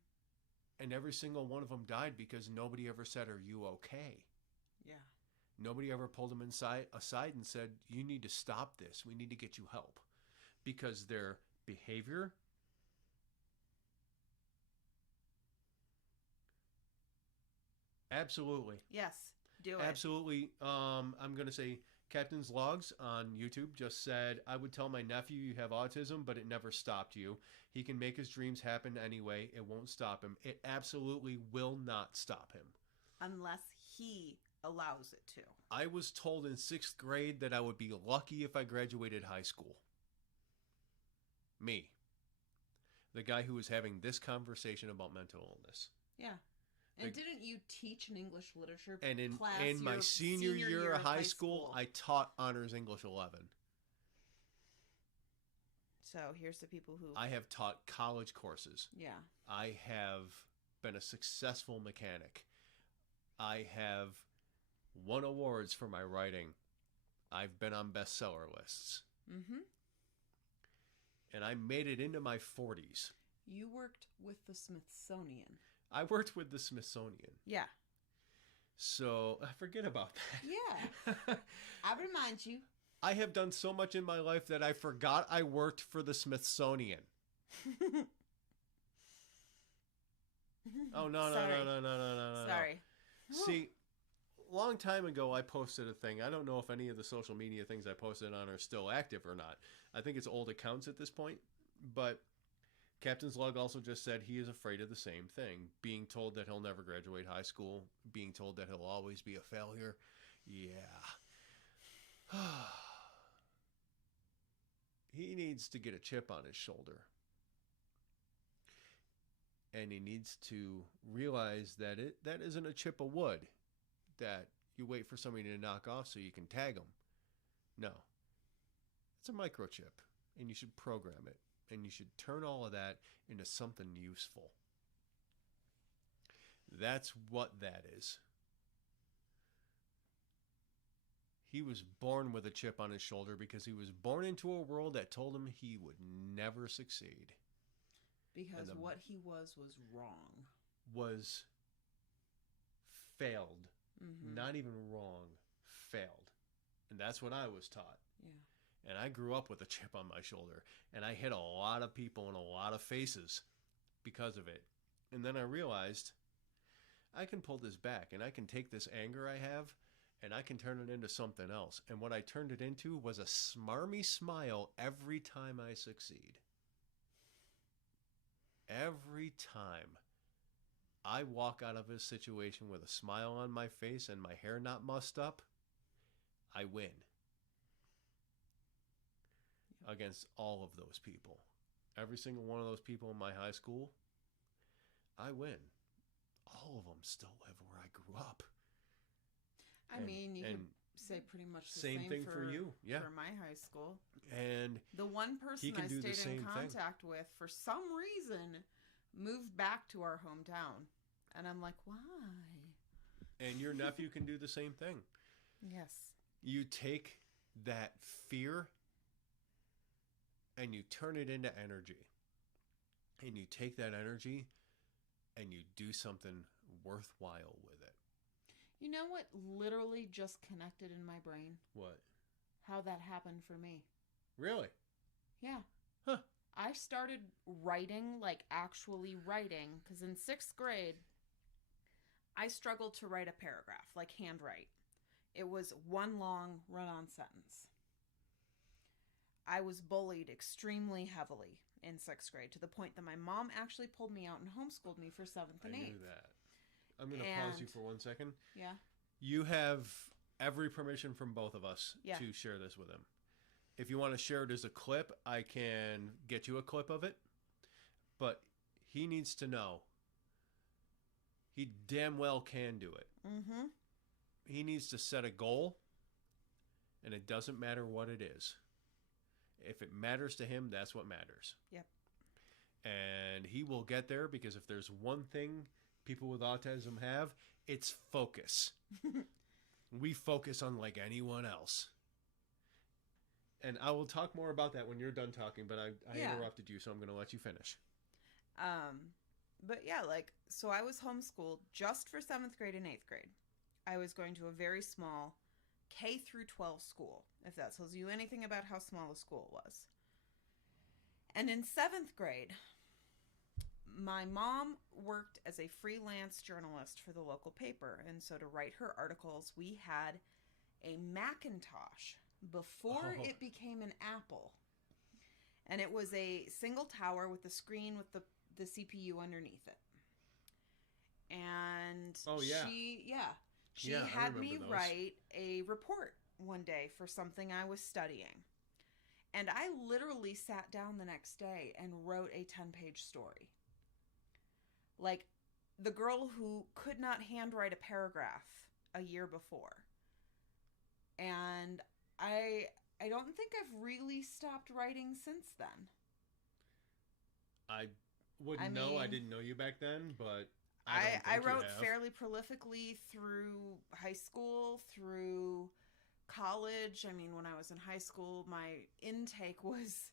And every single one of them died because nobody ever said, "Are you okay?" Yeah. Nobody ever pulled them aside and said, "You need to stop this. We need to get you help." Because their behavior absolutely. Yes. Do it. Absolutely. I'm going to say Captain's Logs on YouTube just said, "I would tell my nephew you have autism, but it never stopped you. He can make his dreams happen anyway. It won't stop him." It absolutely will not stop him. Unless he allows it to. I was told in 6th grade that I would be lucky if I graduated high school. Me. The guy who was having this conversation about mental illness. Yeah. And didn't you teach an English literature And class in my your senior year of high school, I taught Honors English 11. So here's the people who... I have taught college courses. Yeah. I have been a successful mechanic. I have won awards for my writing. I've been on bestseller lists. Mm-hmm. And I made it into my 40s. You worked with the Smithsonian. I worked with the Smithsonian. Yeah. So I forget about that. Yeah. I remind you. I have done so much in my life that I forgot I worked for the Smithsonian. Oh, no. Sorry. See, long time ago, I posted a thing. I don't know if any of the social media things I posted on are still active or not. I think it's old accounts at this point. But Captain's Log also just said he is afraid of the same thing. Being told that he'll never graduate high school. Being told that he'll always be a failure. Yeah. He needs to get a chip on his shoulder. And he needs to realize that that isn't a chip of wood that you wait for somebody to knock off so you can tag them. No. It's a microchip, and you should program it, and you should turn all of that into something useful. That's what that is. He was born with a chip on his shoulder because he was born into a world that told him he would never succeed. Because what he was wrong. Was failed. Mm-hmm. Not even wrong. Failed. And that's what I was taught. Yeah. And I grew up with a chip on my shoulder. And I hit a lot of people in a lot of faces because of it. And then I realized I can pull this back and I can take this anger I have and I can turn it into something else. And what I turned it into was a smarmy smile every time I succeed. Every time I walk out of a situation with a smile on my face and my hair not mussed up, I win. Against all of those people. Every single one of those people in my high school, I win. All of them still live where I grew up. I mean, you could say pretty much the same thing for you. Yeah. For my high school. And the one person I stayed in contact with, for some reason, moved back to our hometown. And I'm like, why? And your nephew can do the same thing. Yes. You take that fear and you turn it into energy. And you take that energy and you do something worthwhile with it. You know what literally just connected in my brain? What? How that happened for me. Really? Yeah. Huh. I started writing, like actually writing, because in 6th grade, I struggled to write a paragraph, like handwrite. It was one long run-on sentence. I was bullied extremely heavily in 6th grade, to the point that my mom actually pulled me out and homeschooled me for 7th and 8th. I knew that. I'm going to pause you for 1 second. Yeah. You have every permission from both of us to share this with him. If you want to share it as a clip, I can get you a clip of it. But he needs to know. He damn well can do it. Mm-hmm. He needs to set a goal, and it doesn't matter what it is. If it matters to him, that's what matters. Yep. And he will get there, because if there's one thing people with autism have, it's focus. We focus unlike anyone else. And I will talk more about that when you're done talking, but I interrupted you, so I'm going to let you finish. But yeah, like, so I was homeschooled just for 7th grade and 8th grade. I was going to a very small K through 12 school, if that tells you anything about how small the school was. And in 7th grade, my mom worked as a freelance journalist for the local paper. And so to write her articles, we had a Macintosh before it became an Apple. And it was a single tower with a screen with the CPU underneath it. And she had me write a report one day for something I was studying. And I literally sat down the next day and wrote a 10-page story. Like, the girl who could not handwrite a paragraph a year before. And I don't think I've really stopped writing since then. I wouldn't know. I didn't know you back then, but I wrote fairly prolifically through high school, through college. I mean, when I was in high school, my intake was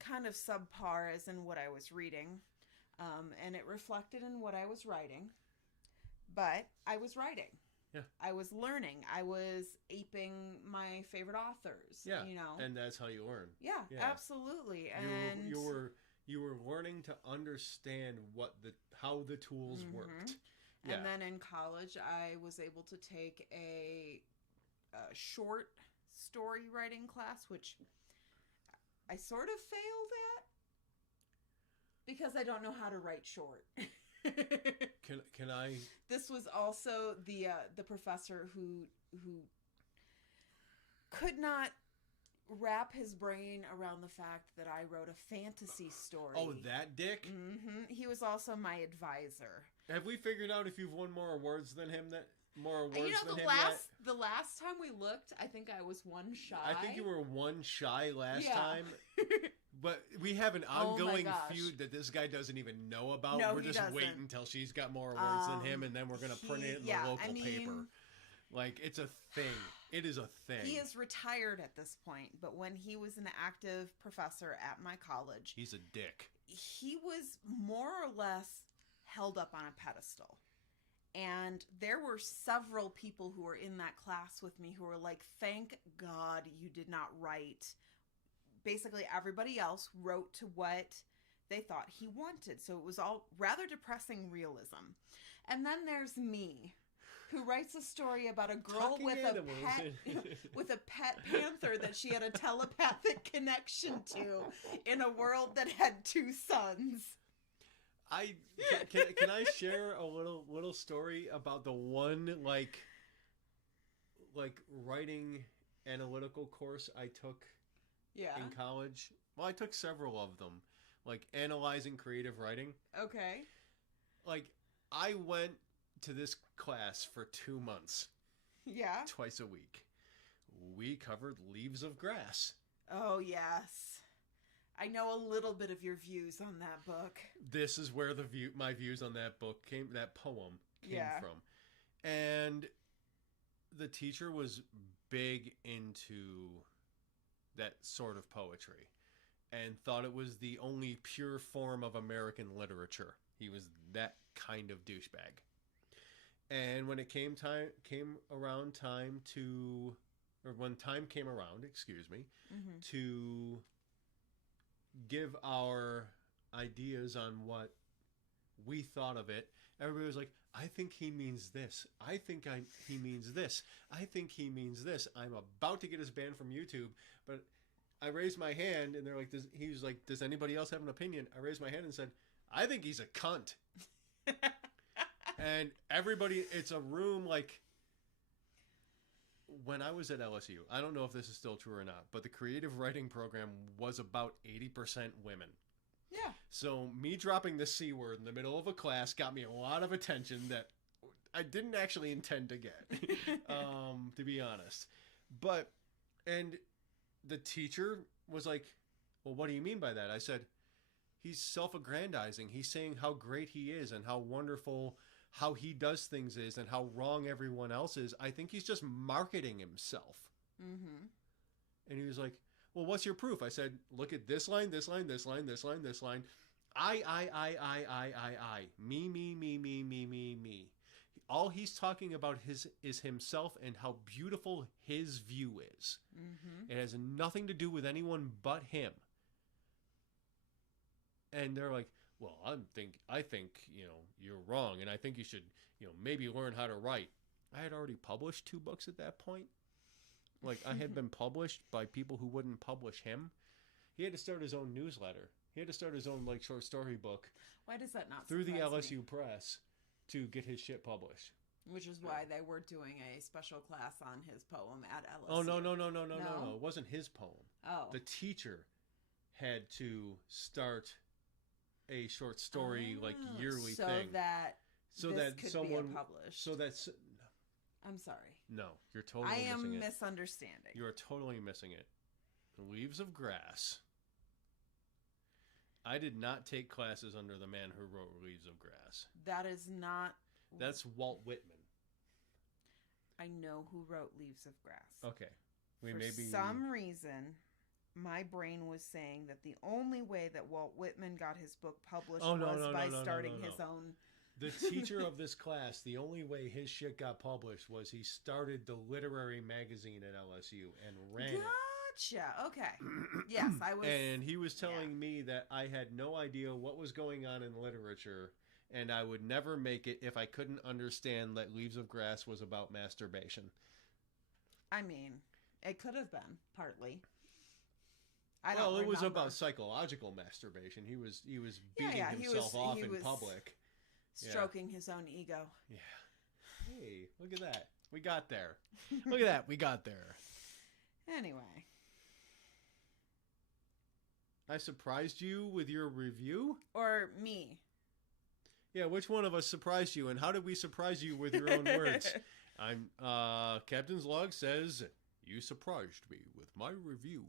kind of subpar as in what I was reading. And it reflected in what I was writing. But I was writing. Yeah. I was learning. I was aping my favorite authors. Yeah. You know? And that's how you learn. Yeah. Absolutely. And you were learning to understand how the tools worked. Yeah. And then in college, I was able to take a short story writing class, which I sort of failed at because I don't know how to write short. Can I? This was also the professor who could not wrap his brain around the fact that I wrote a fantasy story. Oh, that dick? Mm-hmm. He was also my advisor. Have we figured out if you've won more awards than him? The last time we looked, I think I was one shy. I think you were one shy last time. But we have an ongoing feud that this guy doesn't even know about. No, we're just waiting until she's got more awards than him, and then we're going to print it in the local paper. Like, it's a thing. It is a thing. He is retired at this point, but when he was an active professor at my college... He's a dick. He was more or less held up on a pedestal. And there were several people who were in that class with me who were like, thank God you did not write. Basically, everybody else wrote to what they thought he wanted. So it was all rather depressing realism. And then there's me, who writes a story about a girl Talking with animals. a pet with a pet panther that she had a telepathic connection to in a world that had 2 sons. Can I share a little story about the one like writing analytical course I took in college? Well, I took several of them, like analyzing creative writing. Okay. Like I went to this class for 2 months. Yeah. Twice a week. We covered Leaves of Grass. Oh, yes. I know a little bit of your views on that book. This is where my views on that poem came from. And the teacher was big into that sort of poetry and thought it was the only pure form of American literature. He was that kind of douchebag. And when it when time came around, to give our ideas on what we thought of it, everybody was like, I think he means this. I think he means this. I think he means this. I'm about to get us banned from YouTube, but I raised my hand, and they're like, he was like, does anybody else have an opinion? I raised my hand and said, I think he's a cunt. And everybody, it's a room like, when I was at LSU, I don't know if this is still true or not, but the creative writing program was about 80% women. Yeah. So me dropping the C word in the middle of a class got me a lot of attention that I didn't actually intend to get, to be honest. And the teacher was like, well, what do you mean by that? I said, he's self-aggrandizing. He's saying how great he is and how wonderful how he does things is and how wrong everyone else is. I think he's just marketing himself. Mm-hmm. And he was like, well, what's your proof? I said, look at this line, this line, this line, this line, this line. I. Me. All he's talking about is himself and how beautiful his view is. Mm-hmm. It has nothing to do with anyone but him. And they're like, well, I think, you're wrong, and I think you should, maybe learn how to write. I had already published 2 books at that point. Like, I had been published by people who wouldn't publish him. He had to start his own newsletter. He had to start his own, short story book. Why does that not through the surprise LSU me? Press to get his shit published. Which is why they were doing a special class on his poem at LSU. Oh, no. It wasn't his poem. Oh. The teacher had to start a short story, yearly thing. So that could someone be published. So that's... I'm sorry. No, you're totally missing it. I am misunderstanding. You are totally missing it. Leaves of Grass. I did not take classes under the man who wrote Leaves of Grass. That is not... That's Walt Whitman. I know who wrote Leaves of Grass. Okay. For some reason, my brain was saying that the only way that Walt Whitman got his book published was by starting his own... The teacher of this class, the only way his shit got published was he started the literary magazine at LSU and ran it. Gotcha. Okay. Yes, I was... And he was telling me that I had no idea what was going on in literature, and I would never make it if I couldn't understand that Leaves of Grass was about masturbation. I mean, it could have been, partly. It was about psychological masturbation. He was beating himself off in public. Stroking his own ego. Yeah. Hey, look at that. We got there. Look at that. We got there. Anyway. I surprised you with your review? Or me? Yeah, which one of us surprised you, and how did we surprise you with your own words? Captain's Log says, you surprised me with my review.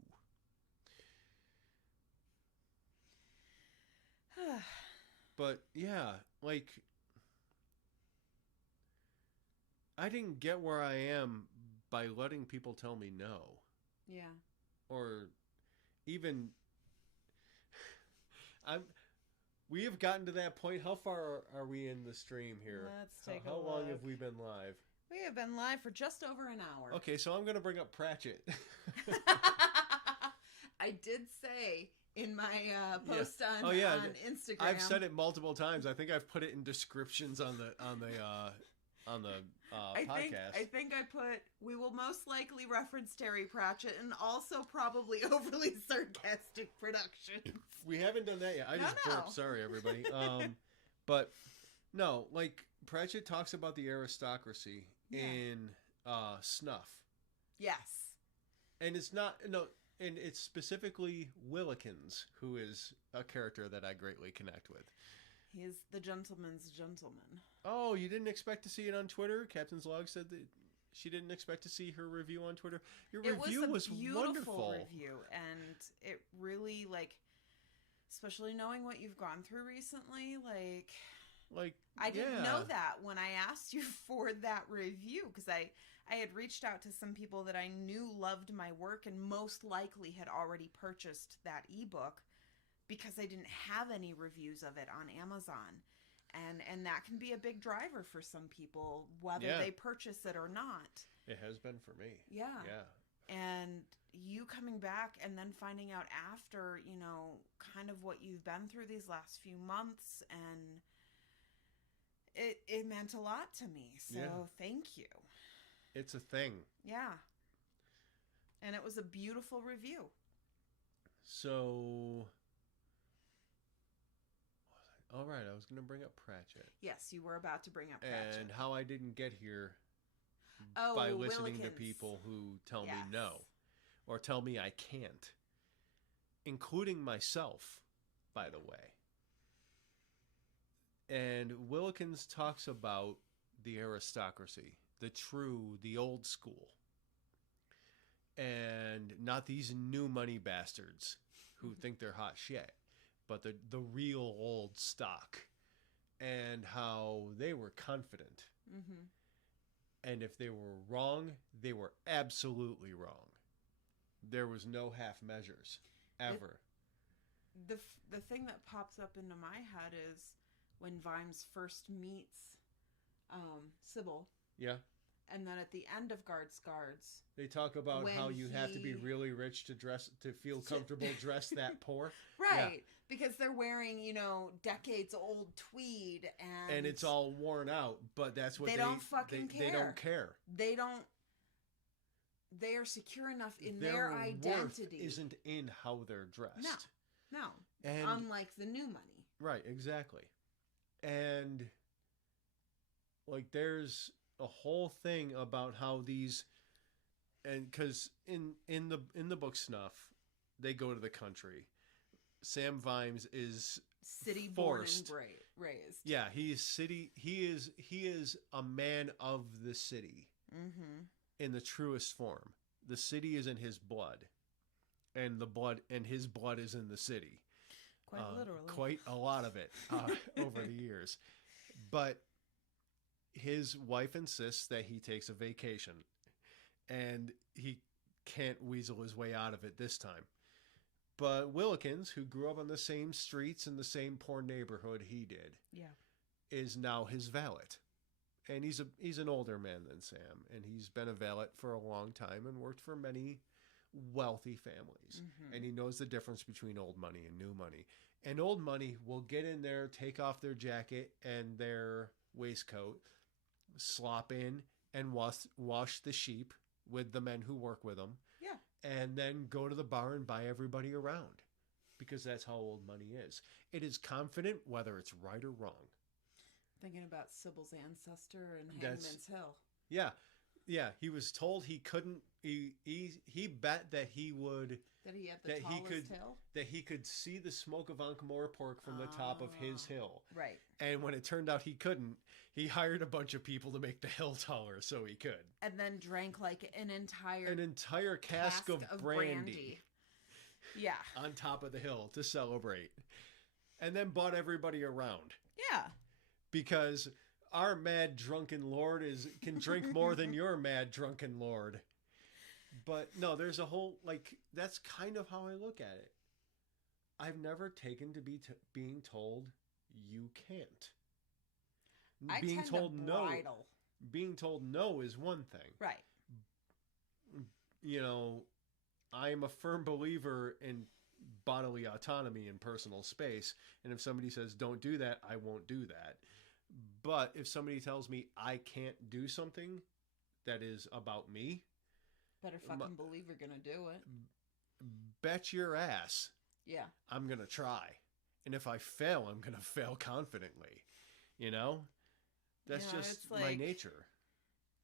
But, yeah, I didn't get where I am by letting people tell me no. Yeah. Or even... We have gotten to that point. How far are we in the stream here? Let's take a look. How long have we been live? We have been live for just over an hour. Okay, so I'm going to bring up Pratchett. I did say in my post on, Oh, yeah. on Instagram. I've said it multiple times. I think I've put it in descriptions on the podcast. I think I put, we will most likely reference Terry Pratchett and also probably overly sarcastic productions. We haven't done that yet. I just burped. Sorry, everybody. But no, like Pratchett talks about the aristocracy in Snuff. Yes. And it's not, no, and it's specifically Willikins, who is a character that I greatly connect with. He's the gentleman's gentleman. Oh, you didn't expect to see it on Twitter? Captain's Log said that she didn't expect to see her review on Twitter. Your review was beautiful wonderful. Review, and it really, like, especially knowing what you've gone through recently, like I didn't know that when I asked you for that review, because I had reached out to some people that I knew loved my work and most likely had already purchased that ebook because I didn't have any reviews of it on Amazon. And that can be a big driver for some people, whether they purchase it or not. It has been for me. Yeah. Yeah. And you coming back and then finding out after, you know, kind of what you've been through these last few months, and it meant a lot to me. So thank you. It's a thing. Yeah. And it was a beautiful review. So, all right, I was going to bring up Pratchett. Yes, you were about to bring up Pratchett. And how I didn't get here by listening to people who tell me no, or tell me I can't, including myself, by the way. And Willikins talks about the aristocracy, the old school, and not these new money bastards who think they're hot shit, but the real old stock, and how they were confident. Mm-hmm. And if they were wrong, they were absolutely wrong. There was no half measures, ever. The thing that pops up into my head is when Vimes first meets Sybil. Yeah. And then at the end of Guards, they talk about how you have to be really rich to feel comfortable dress that poor. Right. Yeah. Because they're wearing, you know, decades old tweed and it's all worn out, but that's what they don't fucking care. They don't care. They are secure enough in their identity. Worth isn't in how they're dressed. No. And, unlike the new money. Right, exactly. And like there's a whole thing about how these, and because in the book Snuff, they go to the country. Sam Vimes is city forced. Born and raised. Yeah, he's city. He is a man of the city. Mm-hmm. In the truest form. The city is in his blood, and his blood is in the city. Quite literally. Quite a lot of it over the years. But his wife insists that he takes a vacation, and he can't weasel his way out of it this time. But Willikins, who grew up on the same streets in the same poor neighborhood he did, is now his valet. And he's an older man than Sam, and he's been a valet for a long time and worked for many wealthy families. Mm-hmm. And he knows the difference between old money and new money. And old money will get in there, take off their jacket and their waistcoat, slop in and wash the sheep with the men who work with them. Yeah. And then go to the bar and buy everybody around, because that's how old money is. It is confident whether it's right or wrong. Thinking about Sybil's ancestor and Hangman's Hill. Yeah. Yeah, he was told he couldn't. He bet that he would. That he had the tallest hill. That he could see the smoke of Ankh-Morpork from the top of his hill. Right. And when it turned out he couldn't, he hired a bunch of people to make the hill taller so he could. And then drank like an entire cask of brandy. Yeah. On top of the hill to celebrate, and then bought everybody around. Yeah. Because our mad drunken lord can drink more than your mad drunken lord. But no, there's a whole, like, that's kind of how I look at it. I've never taken to being told you can't. Being told no. Being told no is one thing. Right. You know, I'm a firm believer in bodily autonomy and personal space. And if somebody says, don't do that, I won't do that. But if somebody tells me I can't do something that is about me, better fucking believe you're going to do it. Bet your ass. Yeah. I'm going to try. And if I fail, I'm going to fail confidently. You know? That's just like my nature.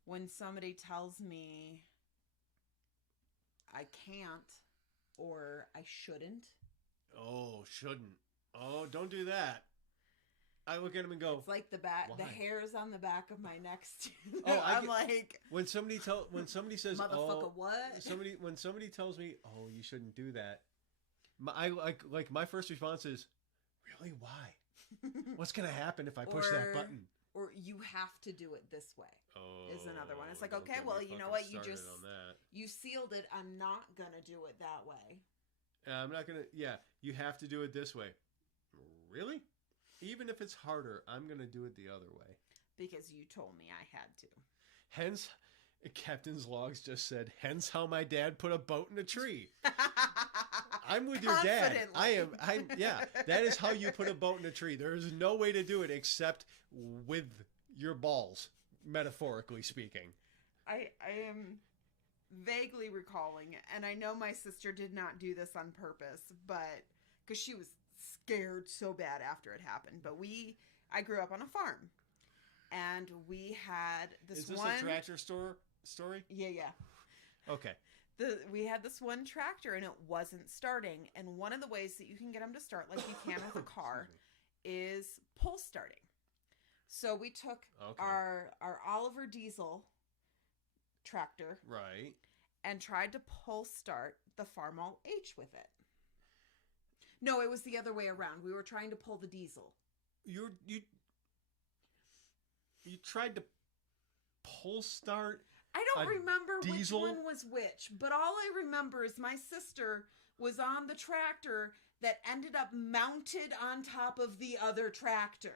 When somebody tells me I can't or I shouldn't. Oh, shouldn't. Oh, don't do that. I look at him and go, it's like the hairs on the back of my neck. I'm like, when somebody says, motherfucker, what? When somebody tells me, oh, you shouldn't do that. My first response is, really? Why? What's going to happen if I push that button? Or you have to do it this way. Oh, is another one. It's like, okay, well, you know what? You sealed it. I'm not going to do it that way. I'm not going to. Yeah, you have to do it this way. Really? Even if it's harder, I'm going to do it the other way. Because you told me I had to. Hence, Captain's Logs just said, hence how my dad put a boat in a tree. I'm with your dad. Yeah, that is how you put a boat in a tree. There is no way to do it except with your balls, metaphorically speaking. I am vaguely recalling, and I know my sister did not do this on purpose, but because she was scared so bad after it happened. But I grew up on a farm, and we had this one... Is this a tractor story? Yeah. Okay. We had this one tractor, and it wasn't starting. And one of the ways that you can get them to start, like you can with a car, is pull starting. So we took our Oliver diesel tractor, right, and tried to pull start the Farmall H with it. No, it was the other way around. We were trying to pull the diesel. You tried to pull start. I don't remember diesel? Which one was which, but all I remember is my sister was on the tractor that ended up mounted on top of the other tractor.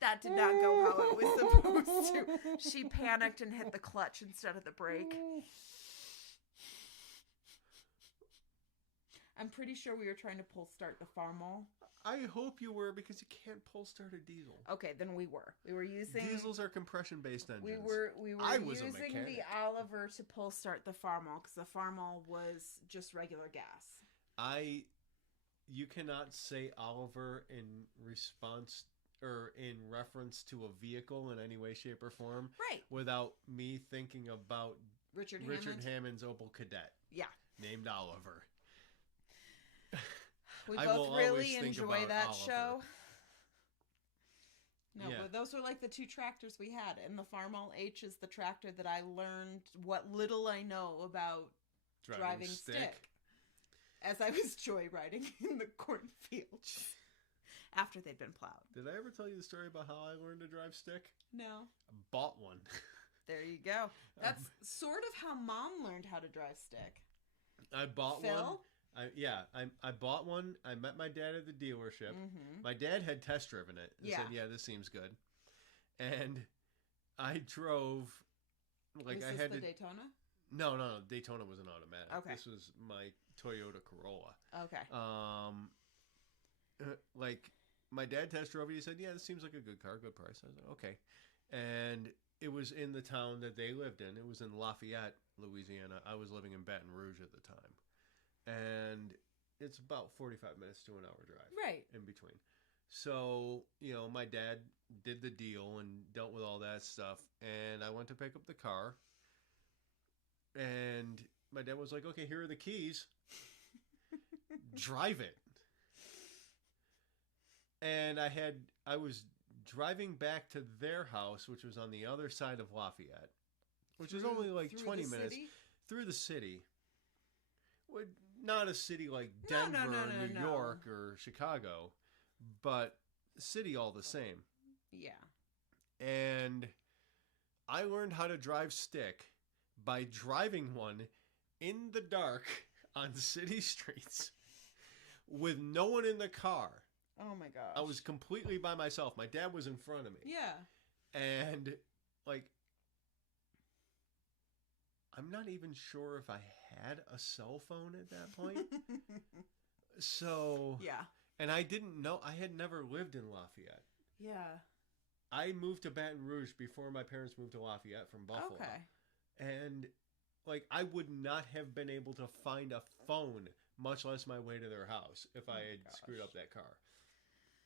That did not go how it was supposed to. She panicked and hit the clutch instead of the brake. I'm pretty sure we were trying to pull start the Farmall. I hope you were, because you can't pull start a diesel. Okay, then we were. We were using... Diesels are compression-based engines. We were using the Oliver to pull start the Farmall, because the Farmall was just regular gas. You cannot say Oliver in response or in reference to a vehicle in any way, shape, or form. Right. Without me thinking about Richard Hammond's Opel Cadet. Yeah. Named Oliver. We both really enjoy that show. No, but those were like the two tractors we had. And the Farmall H is the tractor that I learned what little I know about driving stick. As I was joyriding in the cornfields after they'd been plowed. Did I ever tell you the story about how I learned to drive stick? No. I bought one. There you go. That's sort of how Mom learned how to drive stick. I bought one. Phil? I bought one. I met my dad at the dealership. Mm-hmm. My dad had test driven it and said, yeah, this seems good. And I drove, like, was this the Daytona? No. Daytona was an automatic. Okay. This was my Toyota Corolla. Okay. Like, my dad test drove it. He said, yeah, this seems like a good car, good price. I was like, okay. And it was in the town that they lived in. It was in Lafayette, Louisiana. I was living in Baton Rouge at the time. And it's about 45 minutes to an hour drive. Right. In between. So, my dad did the deal and dealt with all that stuff. And I went to pick up the car. And my dad was like, okay, here are the keys. Drive it. And I was driving back to their house, which was on the other side of Lafayette, which is only like 20 minutes through the city. Not a city like Denver or New York or Chicago, but city all the same. Yeah. And I learned how to drive stick by driving one in the dark on city streets with no one in the car. Oh my gosh. I was completely by myself. My dad was in front of me. Yeah. And, like, I'm not even sure if I had a cell phone at that point. So, yeah. And I didn't know, I had never lived in Lafayette. Yeah. I moved to Baton Rouge before my parents moved to Lafayette from Buffalo. Okay. And, like, I would not have been able to find a phone, much less my way to their house, if I had screwed up that car.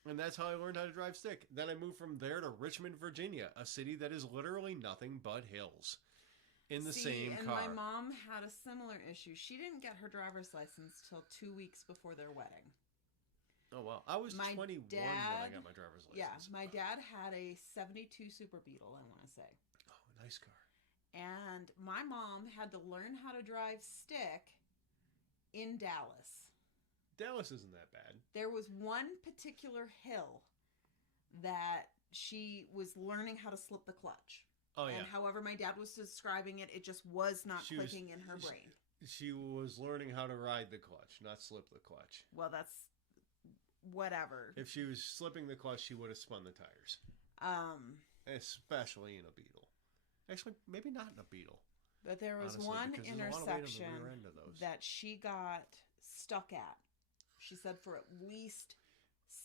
And that's how I learned how to drive stick. Then I moved from there to Richmond, Virginia, a city that is literally nothing but hills. In the same car. And my mom had a similar issue. She didn't get her driver's license till 2 weeks before their wedding. Oh, wow. I was 21 when I got my driver's license. Yeah, my dad had a 72 Super Beetle, I want to say. Oh, nice car. And my mom had to learn how to drive stick in Dallas. Dallas isn't that bad. There was one particular hill that she was learning how to slip the clutch. Oh, yeah. And however my dad was describing it, it just was not clicking in her brain. She was learning how to ride the clutch, not slip the clutch. Well, that's whatever. If she was slipping the clutch, she would have spun the tires. Especially in a Beetle. Actually, maybe not in a Beetle. But there was one intersection that she got stuck at. She said for at least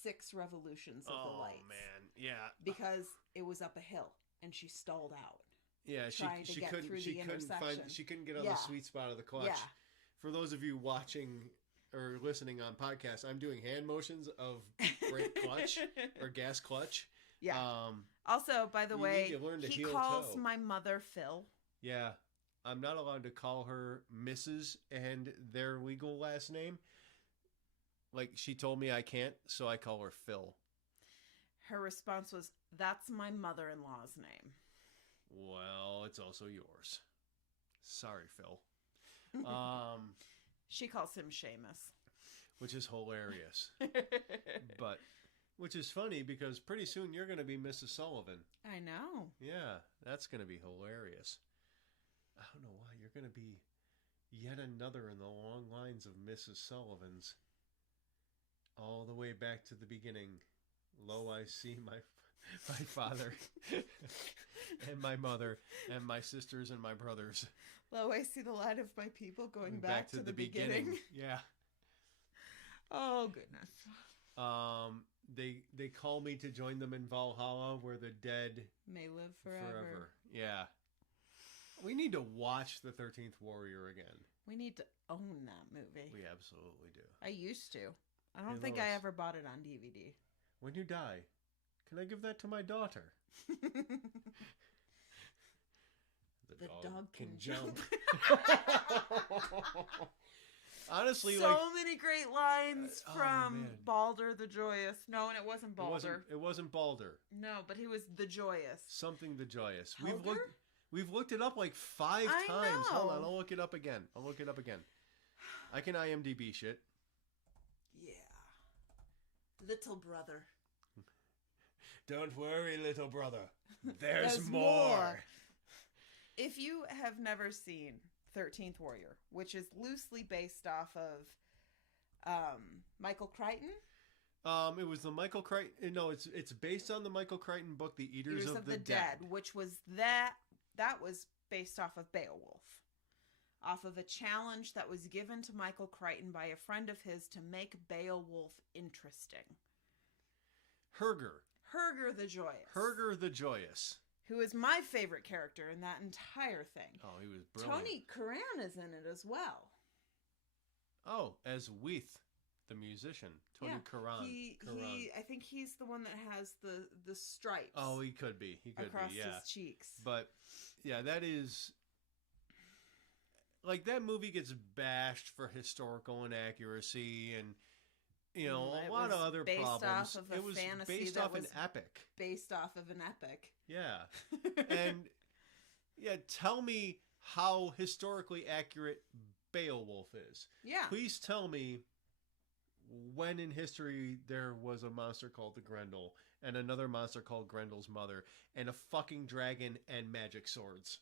6 revolutions of the lights. Oh, man. Yeah. Because it was up a hill. And she stalled out. Yeah, she couldn't get on the sweet spot of the clutch. Yeah. For those of you watching or listening on podcasts, I'm doing hand motions of brake clutch or gas clutch. Yeah. Also, by the way, he calls my mother Phil. Yeah. I'm not allowed to call her Mrs. and their legal last name. Like, she told me I can't, so I call her Phil. Her response was, "That's my mother-in-law's name." Well, it's also yours. Sorry, Phil. She calls him Seamus. Which is hilarious. But, which is funny because pretty soon you're going to be Mrs. Sullivan. I know. Yeah, that's going to be hilarious. I don't know why. You're going to be yet another in the long lines of Mrs. Sullivans. All the way back to the beginning. Lo, I see my father and my mother and my sisters and my brothers. Lo, I see the light of my people going back to the beginning. Yeah. Oh, goodness. They call me to join them in Valhalla where the dead may live forever. Yeah. We need to watch The 13th Warrior again. We need to own that movie. We absolutely do. I used to. I don't think I ever bought it on DVD. When you die, can I give that to my daughter? The dog can jump. Honestly, so many great lines from Balder the Joyous. No, and it wasn't Balder. It wasn't Balder. No, but he was the Joyous. Something the Joyous. Helger? We've looked it up like 5 times. Know. Hold on, I'll look it up again. I can IMDb shit. Yeah. Little brother. Don't worry, little brother. There's more. If you have never seen 13th Warrior, which is loosely based off of Michael Crichton. It was the Michael Crichton. No, it's based on the Michael Crichton book, The Eaters of the Dead, which was that was based off of Beowulf, off of a challenge that was given to Michael Crichton by a friend of his to make Beowulf interesting. Herger the Joyous. Who is my favorite character in that entire thing. Oh, he was brilliant. Tony Curran is in it as well. Oh, as Weath, the musician. Tony Curran. I think he's the one that has the stripes. Oh, he could be. Across his cheeks. But, yeah, that is... Like, that movie gets bashed for historical inaccuracy and... You know, a lot of other problems. It was based off an epic. Based off of an epic. Yeah. And, yeah, tell me how historically accurate Beowulf is. Yeah. Please tell me when in history there was a monster called the Grendel and another monster called Grendel's mother and a fucking dragon and magic swords.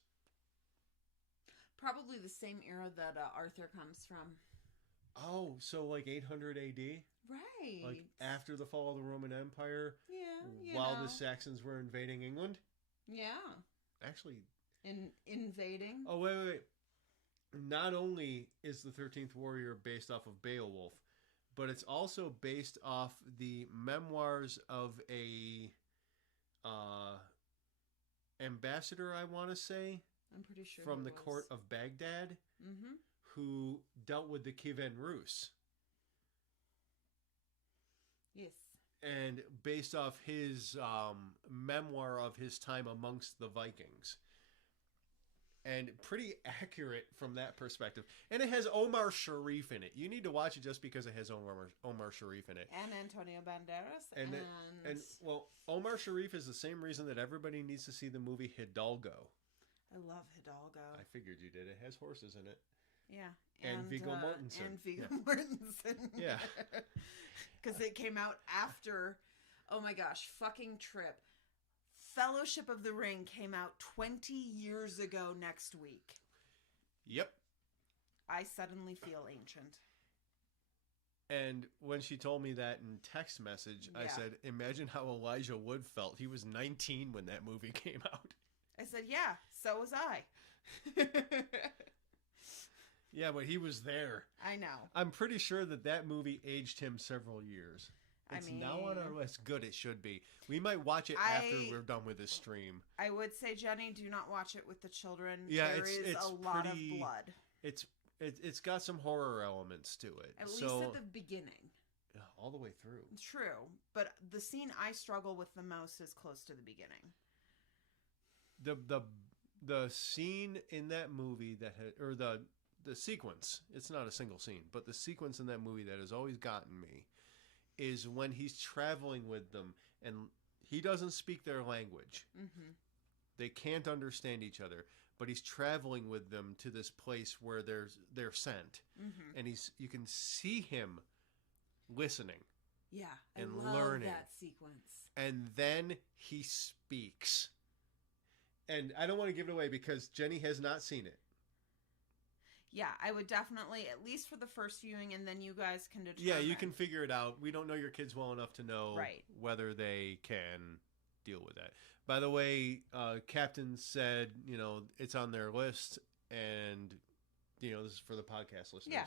Probably the same era that Arthur comes from. Oh, so like 800 AD? Right. Like after the fall of the Roman Empire? Yeah. While the Saxons were invading England? Yeah. Actually... Invading? Oh, wait. not only is the 13th Warrior based off of Beowulf, but it's also based off the memoirs of a ambassador, I want to say, I'm pretty sure from the court of Baghdad, who dealt with the Kievan Rus. Yes. And based off his memoir of his time amongst the Vikings. And pretty accurate from that perspective. And it has Omar Sharif in it. You need to watch it just because it has Omar Sharif in it. And Antonio Banderas. And well, Omar Sharif is the same reason that everybody needs to see the movie Hidalgo. I love Hidalgo. I figured you did. It has horses in it. Yeah. And Viggo Mortensen. And Viggo Mortensen. Yeah. Because it came out after, oh my gosh, fucking trip. Fellowship of the Ring came out 20 years ago next week. Yep. I suddenly feel ancient. And when she told me that in text message, I said, imagine how Elijah Wood felt. He was 19 when that movie came out. I said, yeah, so was I. Yeah, but he was there. I know. I'm pretty sure that movie aged him several years. It's now on our list. Good, it should be. We might watch it after we're done with this stream. I would say, Jenny, do not watch it with the children. Yeah, there is a lot of blood. It's got some horror elements to it. At least at the beginning. All the way through. True, but the scene I struggle with the most is close to the beginning. The scene in that movie the sequence, it's not a single scene, but the sequence in that movie that has always gotten me is when he's traveling with them and he doesn't speak their language. Mm-hmm. They can't understand each other, but he's traveling with them to this place where they're sent. Mm-hmm. And you can see him listening. Yeah, and I love learning that sequence. And then he speaks. And I don't want to give it away because Jenny has not seen it. Yeah, I would definitely, at least for the first viewing, and then you guys can determine. Yeah, you can figure it out. We don't know your kids well enough to know whether they can deal with that. By the way, Captain said, it's on their list, and, this is for the podcast listeners. Yeah.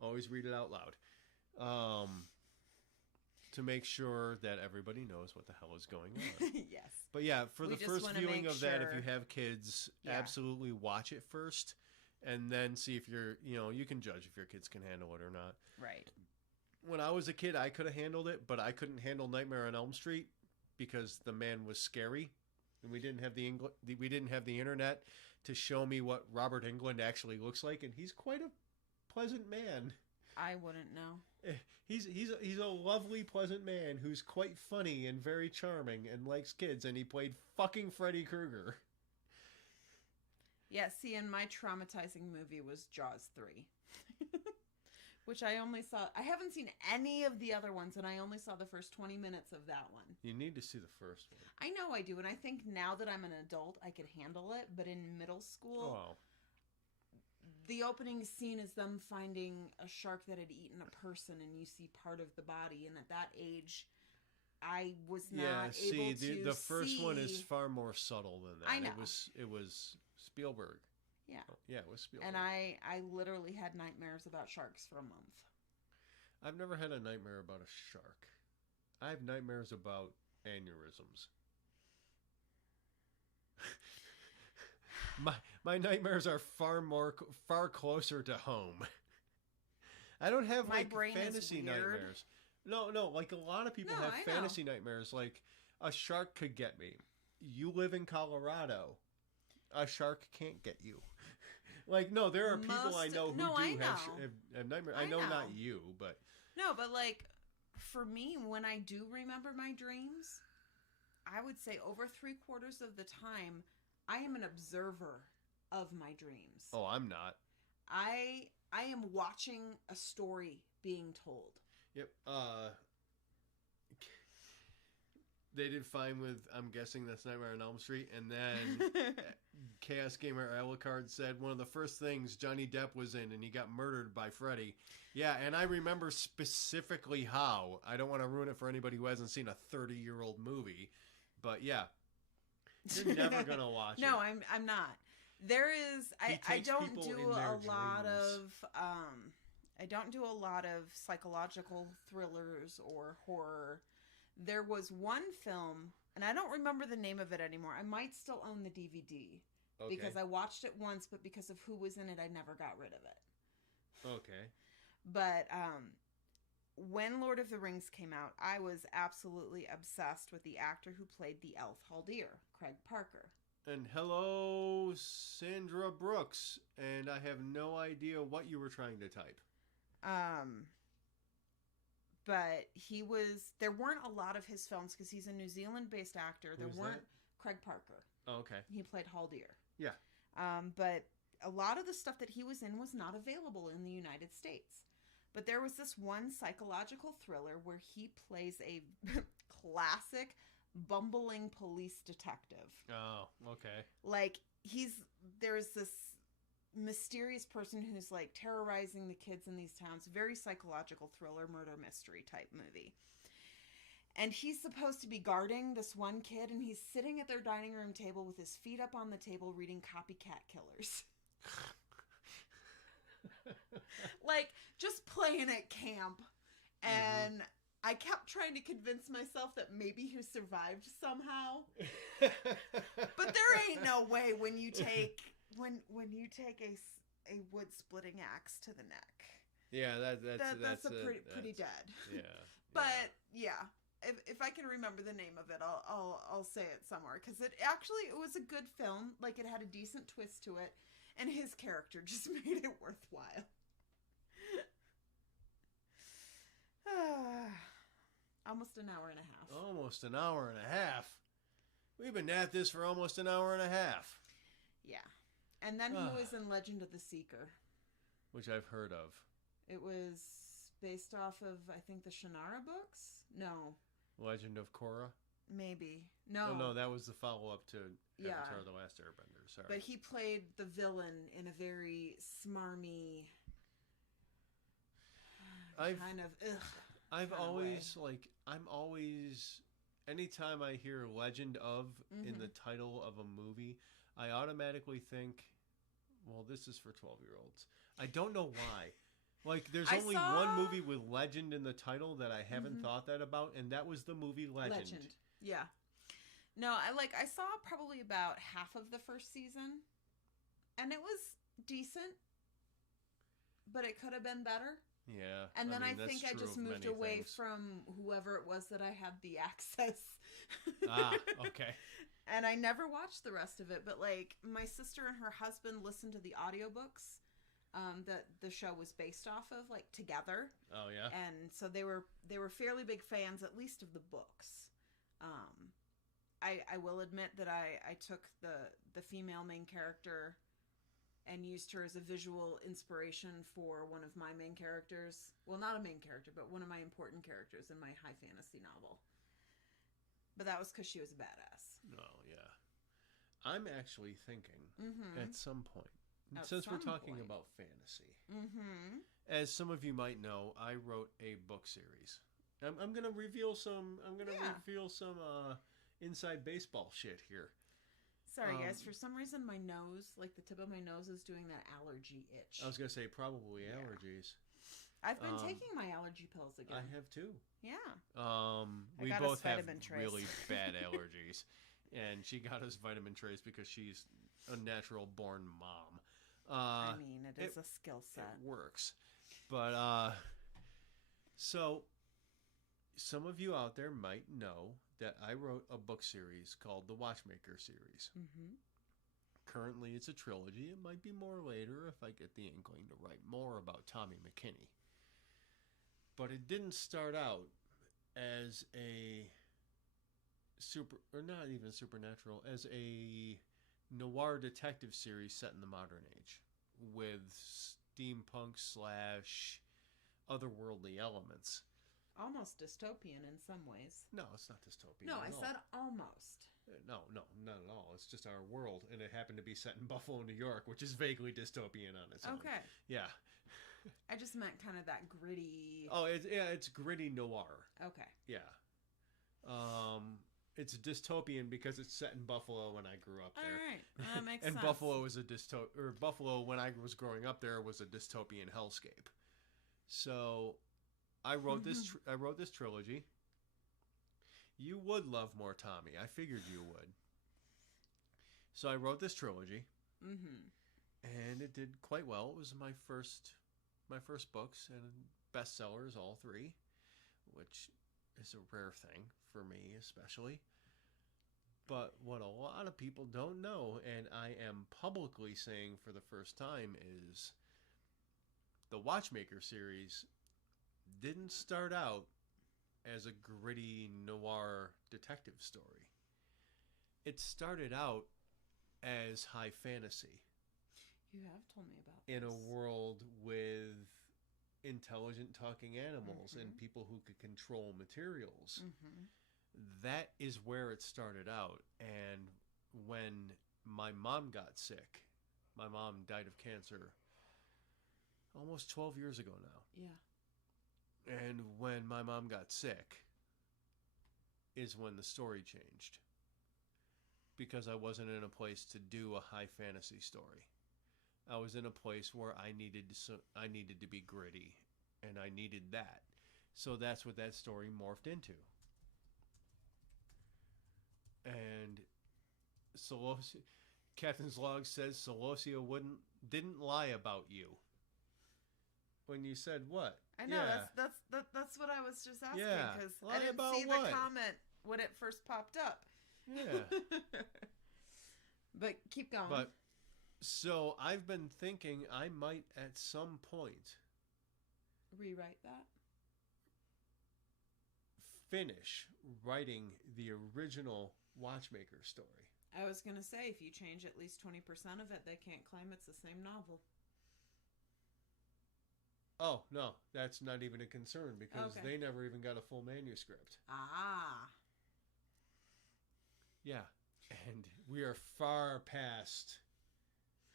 Always read it out loud. To make sure that everybody knows what the hell is going on. Yes. But yeah, for the first viewing of that, if you have kids, absolutely watch it first. And then see if you can judge if your kids can handle it or not. Right. When I was a kid, I could have handled it, but I couldn't handle Nightmare on Elm Street because the man was scary, and we didn't have the internet to show me what Robert Englund actually looks like, and he's quite a pleasant man. I wouldn't know. He's a lovely, pleasant man who's quite funny and very charming and likes kids, and he played fucking Freddy Krueger. Yeah, see, and my traumatizing movie was Jaws 3. Which I only saw... I haven't seen any of the other ones, and I only saw the first 20 minutes of that one. You need to see the first one. I know I do, and I think now that I'm an adult, I could handle it, but in middle school... The opening scene is them finding a shark that had eaten a person, and you see part of the body, and at that age... I was not able to the first one is far more subtle than that. I know. It was Spielberg. Yeah. Yeah, it was Spielberg. And I literally had nightmares about sharks for a month. I've never had a nightmare about a shark. I have nightmares about aneurysms. My nightmares are far closer to home. I don't have fantasy nightmares. No, like a lot of people have fantasy nightmares. Like, a shark could get me. You live in Colorado. A shark can't get you. Like, no, there are people I know who have nightmares. I know not you, but... No, but like, for me, when I do remember my dreams, I would say over 3/4 of the time, I am an observer of my dreams. Oh, I'm not. I am watching a story being told. Yep. They did fine with, I'm guessing that's Nightmare on Elm Street. And then Chaos Gamer Alucard said one of the first things Johnny Depp was in, and he got murdered by Freddy. Yeah, and I remember specifically how. I don't want to ruin it for anybody who hasn't seen a 30-year-old movie. But yeah, you're never going to watch it. No, I'm not. There is. I takes don't people do in their a lot dreams. of. I don't do a lot of psychological thrillers or horror. There was one film, and I don't remember the name of it anymore. I might still own the DVD because I watched it once, but because of who was in it, I never got rid of it. Okay. But when Lord of the Rings came out, I was absolutely obsessed with the actor who played the elf Haldir, Craig Parker. And hello, Sandra Brooks. And I have no idea what you were trying to type. But there weren't a lot of his films because he's a New Zealand-based actor. There Who's weren't that? Craig Parker. Oh, okay. He played Haldir. Yeah. But a lot of the stuff that he was in was not available in the United States. But there was this one psychological thriller where he plays a classic bumbling police detective. Oh, okay. Like, there's this mysterious person who's like terrorizing the kids in these towns. Very psychological thriller, murder mystery type movie. And he's supposed to be guarding this one kid, and he's sitting at their dining room table with his feet up on the table reading Copycat Killers. Like, just playing at camp. And I kept trying to convince myself that maybe he survived somehow. But there ain't no way when you take a wood splitting axe to the neck. Yeah, that's pretty dead. Yeah. But yeah, if I can remember the name of it, I'll say it somewhere, because it was a good film. Like, it had a decent twist to it, and his character just made it worthwhile. Almost an hour and a half. Almost an hour and a half. We've been at this for almost an hour and a half. Yeah. And then he was in Legend of the Seeker. Which I've heard of. It was based off of, I think, the Shannara books? No. Legend of Korra? Maybe. No. Oh, no, that was the follow-up to Avatar: Yeah. The Last Airbender. Sorry. But he played the villain in a very smarmy, anytime I hear Legend of in the title of a movie, I automatically think, well, this is for 12-year-olds. I don't know why. Like, there's only one movie with Legend in the title that I haven't thought that about, and that was the movie Legend. Yeah. No, I saw probably about half of the first season, and it was decent, but it could have been better. Yeah. And then I think I just moved away from whoever it was that I had the access. Okay. And I never watched the rest of it, but like, my sister and her husband listened to the audiobooks that the show was based off of, like, together. Oh yeah. And so they were fairly big fans, at least of the books. I will admit that I took the female main character and used her as a visual inspiration for one of my main characters. Well, not a main character, but one of my important characters in my high fantasy novel. But that was because she was a badass. Oh, yeah. I'm actually thinking at some point, since we're talking about fantasy, as some of you might know, I wrote a book series. I'm going to reveal some. Inside baseball shit here. Sorry, guys. For some reason, my nose, like the tip of my nose, is doing that allergy itch. I was going to say probably allergies. I've been taking my allergy pills again. I have too. Yeah. We both have really bad allergies. And she got us vitamin trays because she's a natural born mom. I mean, it is a skill set. It works. But, so, some of you out there might know that I wrote a book series called the Watchmaker Series. Currently, it's a trilogy. It might be more later if I get the inkling to write more about Tommy McKinney. But it didn't start out as a not even supernatural, as a noir detective series set in the modern age with steampunk / otherworldly elements. Almost dystopian in some ways. No, it's not dystopian. No, I said almost. No, not at all. It's just our world, and it happened to be set in Buffalo, New York, which is vaguely dystopian on its own. Okay. Yeah. I just meant kind of that gritty. Oh, it's gritty noir. Okay. Yeah. It's dystopian because it's set in Buffalo when I grew up there. All right, that makes And sense. Buffalo is Buffalo when I was growing up there was a dystopian hellscape. So I wrote this trilogy. You would love more Tommy. I figured you would. So I wrote this trilogy. And it did quite well. It was my first books and bestsellers, all three, which is a rare thing for me especially. But what a lot of people don't know, and I am publicly saying for the first time, is the Watchmaker series didn't start out as a gritty noir detective story. It started out as high fantasy. You have told me about in this. a world with intelligent talking animals and people who could control materials. That is where it started out. And when my mom got sick, my mom died of cancer almost 12 years ago now. Yeah. And when my mom got sick is when the story changed. Because I wasn't in a place to do a high fantasy story. I was in a place where I needed to be gritty, and I needed that. So that's what that story morphed into. And Celosia, Captain's log says Celosia didn't lie about you. When you said what? I know, yeah. that's what I was just asking, Yeah. because Lie I didn't about see what? the comment when it first popped up. Yeah. But keep going. But so I've been thinking I might at some point rewrite that. Finish writing the original Watchmaker story. I was going to say, if you change at least 20% of it, they can't claim it's the same novel. Oh, no, that's not even a concern because Okay. they never even got a full manuscript. Ah. Yeah, and we are far past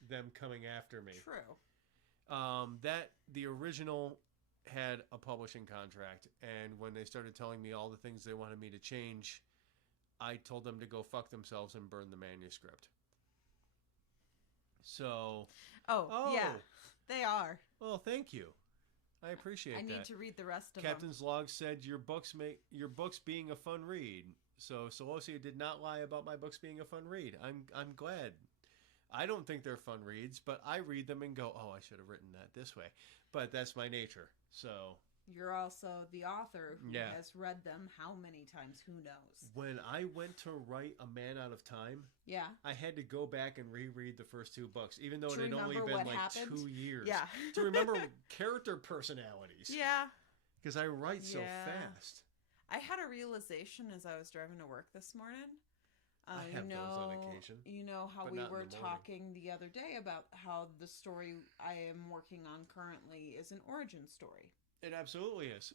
them coming after me. True. The original had a publishing contract, and when they started telling me all the things they wanted me to change, I told them to go fuck themselves and burn the manuscript. So... Oh, yeah, they are. Well, thank you. I appreciate that. I need to read the rest of Captain's them. log said your books being a fun read. So Celosia did not lie about my books being a fun read. I'm glad. I don't think they're fun reads, but I read them and go, oh, I should have written that this way. But that's my nature. So you're also the author who Yeah. has read them how many times? Who knows? when I went to write A Man Out of Time, Yeah. I had to go back and reread the first two books, even though To it had only remember been what like happened? 2 years. Yeah. To remember character personalities. Yeah. Because I write so Yeah. fast. I had a realization as I was driving to work this morning. I have those on occasion, You know how but we not in were the morning. talking the other day about how the story I am working on currently is an origin story. It absolutely is.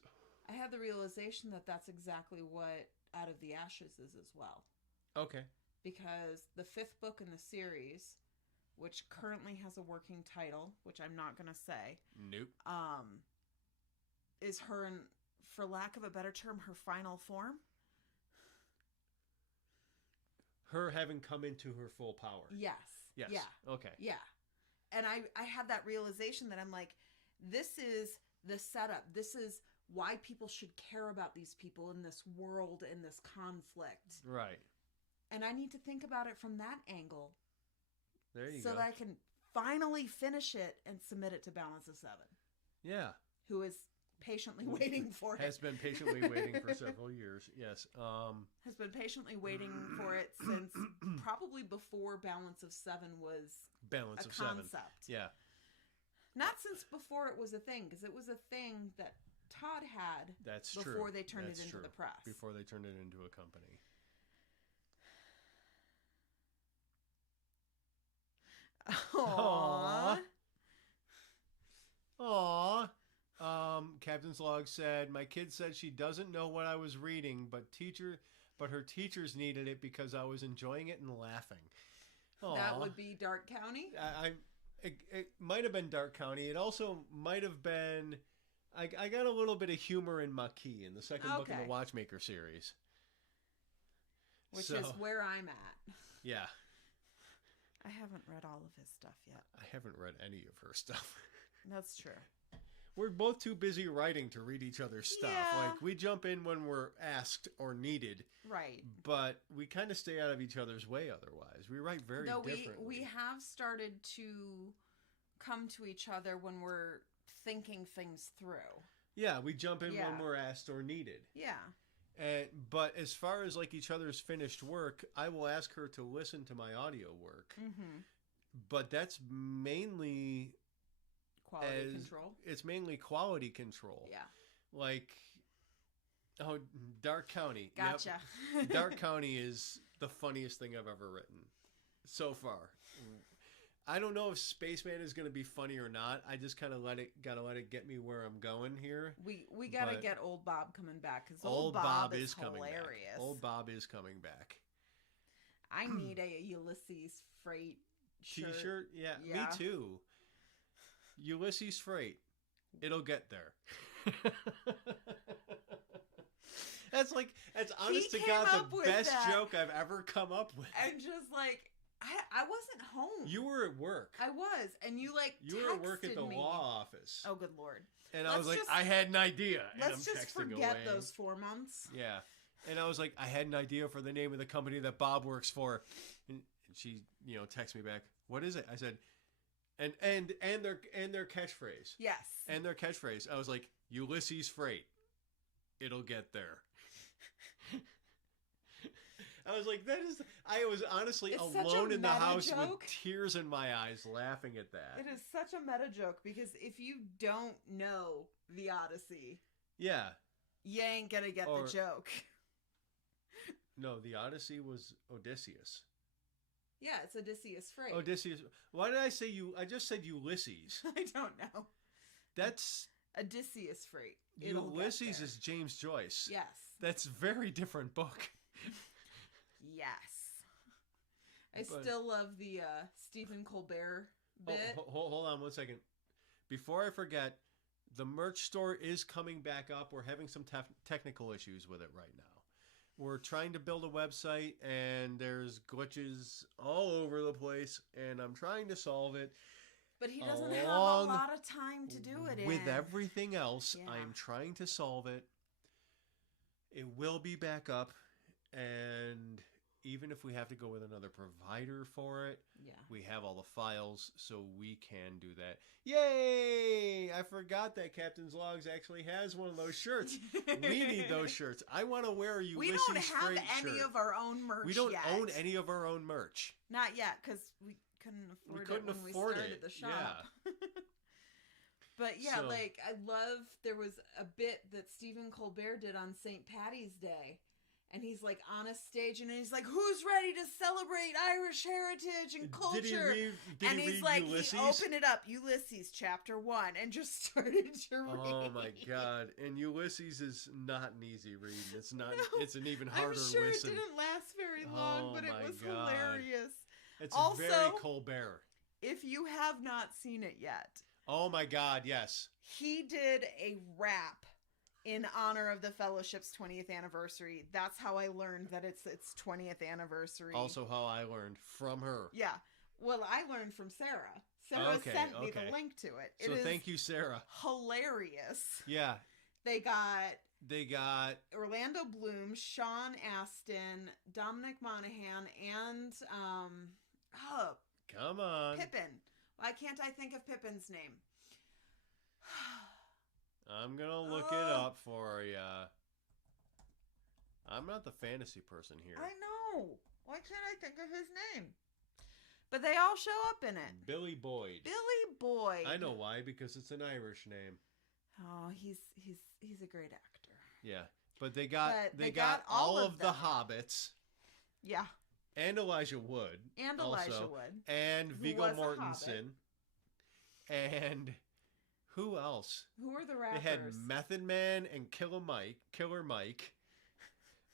I had the realization that that's exactly what Out of the Ashes is as well. Okay. Because the 5th book in the series, which currently has a working title, which I'm not going to say, Nope. is her, for lack of a better term, her final form. Her having come into her full power. Yes. Yes. Yeah. Okay. Yeah. And I had that realization that I'm like, this is the setup. This is why people should care about these people in this world, in this conflict. Right. And I need to think about it from that angle. There you so go. that I can finally finish it and submit it to Balance of Seven. Yeah. Who is patiently waiting for it. Has been patiently waiting for several years. Yes. Has been patiently waiting for it since probably before Balance of Seven was Balance a of concept. Seven. Yeah. Not since before it was a thing, because it was a thing that Todd had That's before true. they turned That's it into true. the press. Before they turned it into a company. Aww. Aww. Captain's log said, my kid said she doesn't know what I was reading, but her teachers needed it because I was enjoying it and laughing. Aww. That would be Dark County? It might have been Dark County. It also might have been... I got a little bit of humor in Maquis in the second book in the Watchmaker series. Which So, is where I'm at. yeah. I haven't read all of his stuff yet. I haven't read any of her stuff. That's true. We're both too busy writing to read each other's stuff. Yeah. Like, we jump in when we're asked or needed. Right. But we kind of stay out of each other's way otherwise. We write very differently. We have started to come to each other when we're thinking things through. Yeah, we jump in when we're asked or needed. Yeah. But as far as like each other's finished work, I will ask her to listen to my audio work. Mm-hmm. But that's mainly Quality control. It's mainly quality control. Yeah. Like, Dark County. Gotcha. Yep. Dark County is the funniest thing I've ever written so far. I don't know if Spaceman is going to be funny or not. I just kind of gotta let it get me where I'm going here. We gotta get Old Bob coming back because Old Bob is coming hilarious. back. Old Bob is coming back. I need a Ulysses Freight T-shirt. Yeah, me too. Ulysses Freight. It'll get there. That's honest to God the best joke I've ever come up with. And just like, I wasn't home. You were at work. I was. And you were at work at the law office. Oh, good Lord. And I was like, I had an idea. And let's just forget those 4 months. Yeah. And I was like, I had an idea for the name of the company that Bob works for. And she, texts me back, what is it? I said, and their catchphrase. Yes. And their catchphrase. I was like, Ulysses Freight. It'll get there. I was like, I was honestly alone in the house with tears in my eyes laughing at that. It is such a meta joke because if you don't know the Odyssey, yeah, you ain't gonna get the joke. No, the Odyssey was Odysseus. Yeah, it's Odysseus Freight. Odysseus. Why did I say you? I just said Ulysses. I don't know. That's Odysseus Freight. Ulysses is James Joyce. Yes. That's a very different book. Yes. I still love the Stephen Colbert bit. Hold on 1 second. Before I forget, the merch store is coming back up. We're having some technical issues with it right now. We're trying to build a website, and there's glitches all over the place, and I'm trying to solve it. But he doesn't have a lot of time to do it in. With everything else, I am trying to solve it. It will be back up, and even if we have to go with another provider for it, we have all the files, so we can do that. Yay! I forgot that Captain's Logs actually has one of those shirts. We need those shirts. I want to wear a Ulysses Freight shirt. We don't have any of our own merch yet. We don't own any of our own merch. Not yet, because we couldn't afford it when we started the shop. Yeah. But I love, there was a bit that Stephen Colbert did on St. Patty's Day. And he's like on a stage and he's like, who's ready to celebrate Irish heritage and culture? Did he read Ulysses? He opened it up, Ulysses chapter 1, and just started to read. Oh my God. And Ulysses is not an easy read. It's not, it's an even harder listen. I'm sure it didn't last very long, but it was hilarious. It's also very Colbert. If you have not seen it yet. Oh my God, yes. He did a rap in honor of the Fellowship's 20th anniversary. That's how I learned that it's its 20th anniversary. Also how I learned from her. Yeah. Well, I learned from Sarah. Sarah sent me the link to it. So thank you, Sarah. Hilarious. Yeah. They got Orlando Bloom, Sean Astin, Dominic Monaghan, and come on. Pippin. Why can't I think of Pippin's name? I'm going to look it up for you. I'm not the fantasy person here. I know. Why can't I think of his name? But they all show up in it. Billy Boyd. Billy Boyd. I know why, because it's an Irish name. Oh, he's a great actor. Yeah. But they got all of the Hobbits. Yeah. And Elijah Wood. And Elijah Wood. And Viggo Mortensen. And who else? Who are the rappers? They had Method Man and Killer Mike.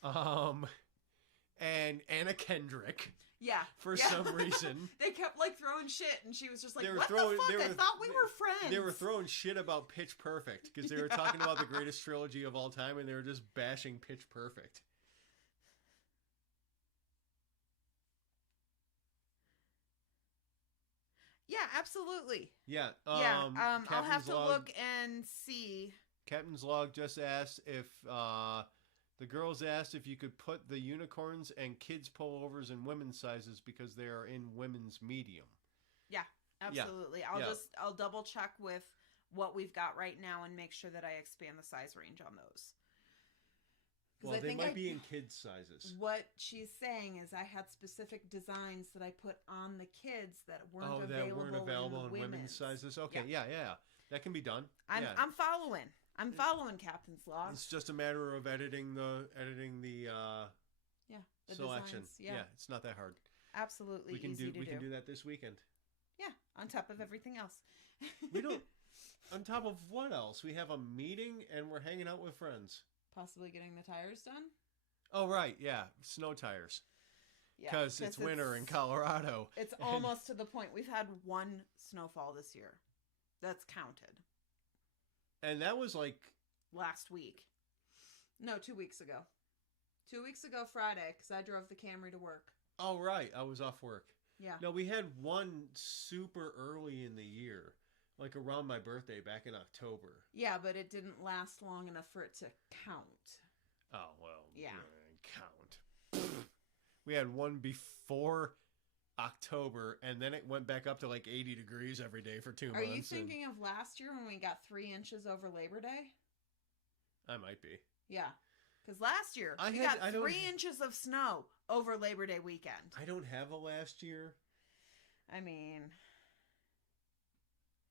And Anna Kendrick. Yeah. For some reason. They kept throwing shit and she was just like, what the fuck? I thought we were friends. They were throwing shit about Pitch Perfect because they were talking about the greatest trilogy of all time and they were just bashing Pitch Perfect. Yeah, absolutely. Yeah. I'll have Captain's to Log, look and see. Captain's Log just asked if the girls asked if you could put the unicorns and kids pullovers in women's sizes because they are in women's medium. Yeah, absolutely. I'll double check with what we've got right now and make sure that I expand the size range on those. Well, they might be in kids' sizes. What she's saying is I had specific designs that I put on the kids that weren't available in women's sizes. Okay, yeah. That can be done. I'm following. I'm following Captain's Log. It's just a matter of editing the the selection. Designs, yeah, it's not that hard. Absolutely, We can easy to do. We can do that this weekend. Yeah, on top of everything else. We don't. On top of what else? We have a meeting and we're hanging out with friends. Possibly getting the tires done. Oh right, yeah, snow tires. Yeah, because it's winter in Colorado. It's almost to the point. We've had one snowfall this year. That's counted. And that was like last week. No, 2 weeks ago. 2 weeks ago Friday, because I drove the Camry to work. Oh, right. I was off work. Yeah. No, we had one super early in the year, like around my birthday back in October. Yeah, but it didn't last long enough for it to count. Oh, well. Yeah. Count. We had one before October, and then it went back up to like 80 degrees every day for 2 months. Are you thinking of last year when we got 3 inches over Labor Day? I might be. Yeah. Because last year, we got 3 inches of snow over Labor Day weekend. I don't have a last year. I mean...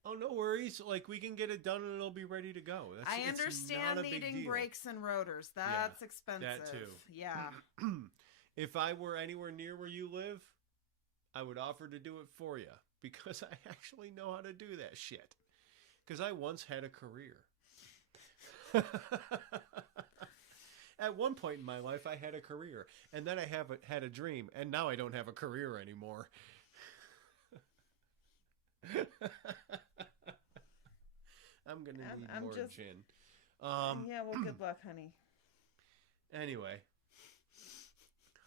Oh, no worries. Like, we can get it done and it'll be ready to go. I understand needing brakes and rotors. That's expensive. That too. Yeah. If I were anywhere near where you live, I would offer to do it for you because I actually know how to do that shit. Because I once had a career. At one point in my life, I had a career. And then I had a dream. And now I don't have a career anymore. I'm going to need more gin. Yeah, well, good luck, honey. Anyway.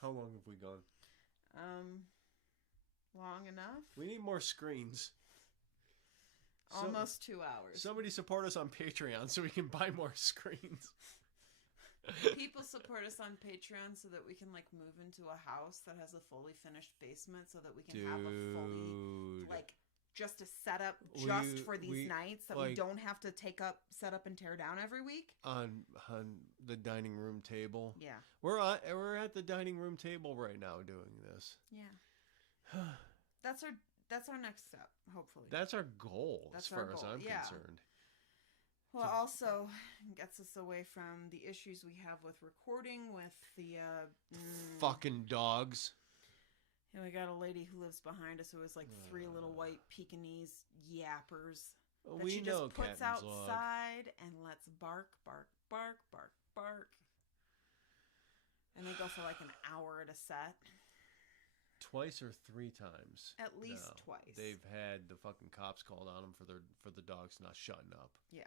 How long have we gone? Long enough. We need more screens. Almost 2 hours. Somebody support us on Patreon so we can buy more screens. People support us on Patreon so that we can like move into a house that has a fully finished basement so that we can have a fully like just a setup for these nights that we don't have to set up and tear down every week. On the dining room table. Yeah. We're at the dining room table right now doing this. Yeah. That's our next step, hopefully. That's our goal as far as I'm concerned. Well, also gets us away from the issues we have with recording with the fucking dogs. And we got a lady who lives behind us who has like 3 little white Pekingese yappers that she just puts outside and lets bark, bark, bark, bark, bark. And they go for like an hour at a set. Twice or 3 times. At least twice. They've had the fucking cops called on them for the dogs not shutting up. Yeah.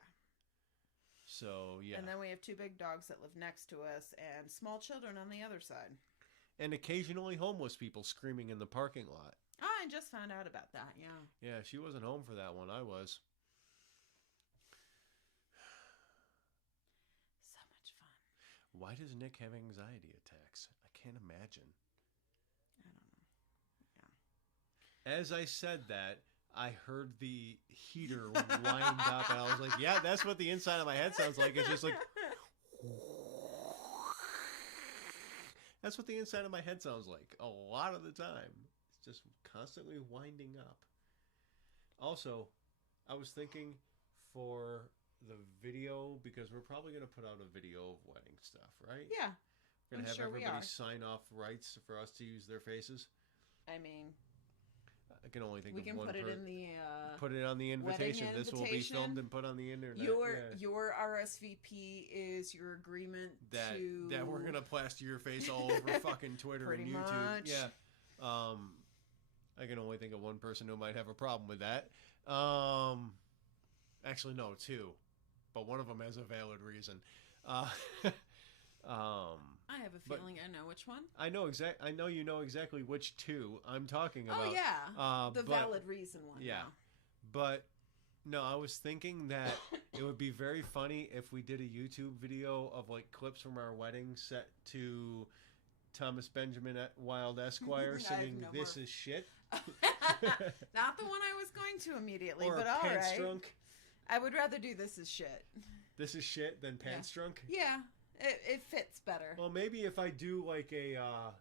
So, yeah. And then we have 2 big dogs that live next to us and small children on the other side. And occasionally homeless people screaming in the parking lot. Oh, I just found out about that, yeah. Yeah, she wasn't home for that one. I was. So much fun. Why does Nick have anxiety attacks? I can't imagine. I don't know. Yeah. As I said that, I heard the heater wind up, and I was like, yeah, that's what the inside of my head sounds like. It's just like... That's what the inside of my head sounds like a lot of the time. It's just constantly winding up. Also, I was thinking for the video, because we're probably going to put out a video of wedding stuff, right? Yeah. We're going to have everybody sign off rights for us to use their faces. I mean... I can only think we of can one put it in the put it on the invitation. This will be filmed and put on the internet. Your RSVP is your agreement that we're gonna plaster your face all over fucking Twitter and YouTube. Much. Yeah. I can only think of one person who might have a problem with that. Actually, no, 2, but one of them has a valid reason. I have a but feeling I know which one. I know you know exactly which two I'm talking about. Oh yeah, the but, valid reason one. Yeah, now. but no, I was thinking that it would be very funny if we did a YouTube video of like clips from our wedding set to Thomas Benjamin Wilde Esquire singing "This Is Shit." Not the one I was going to immediately, or but all Pants right. Drunk. I would rather do "This Is Shit." This is shit than Pants Drunk. Yeah, it fits better. Well, maybe if I do like a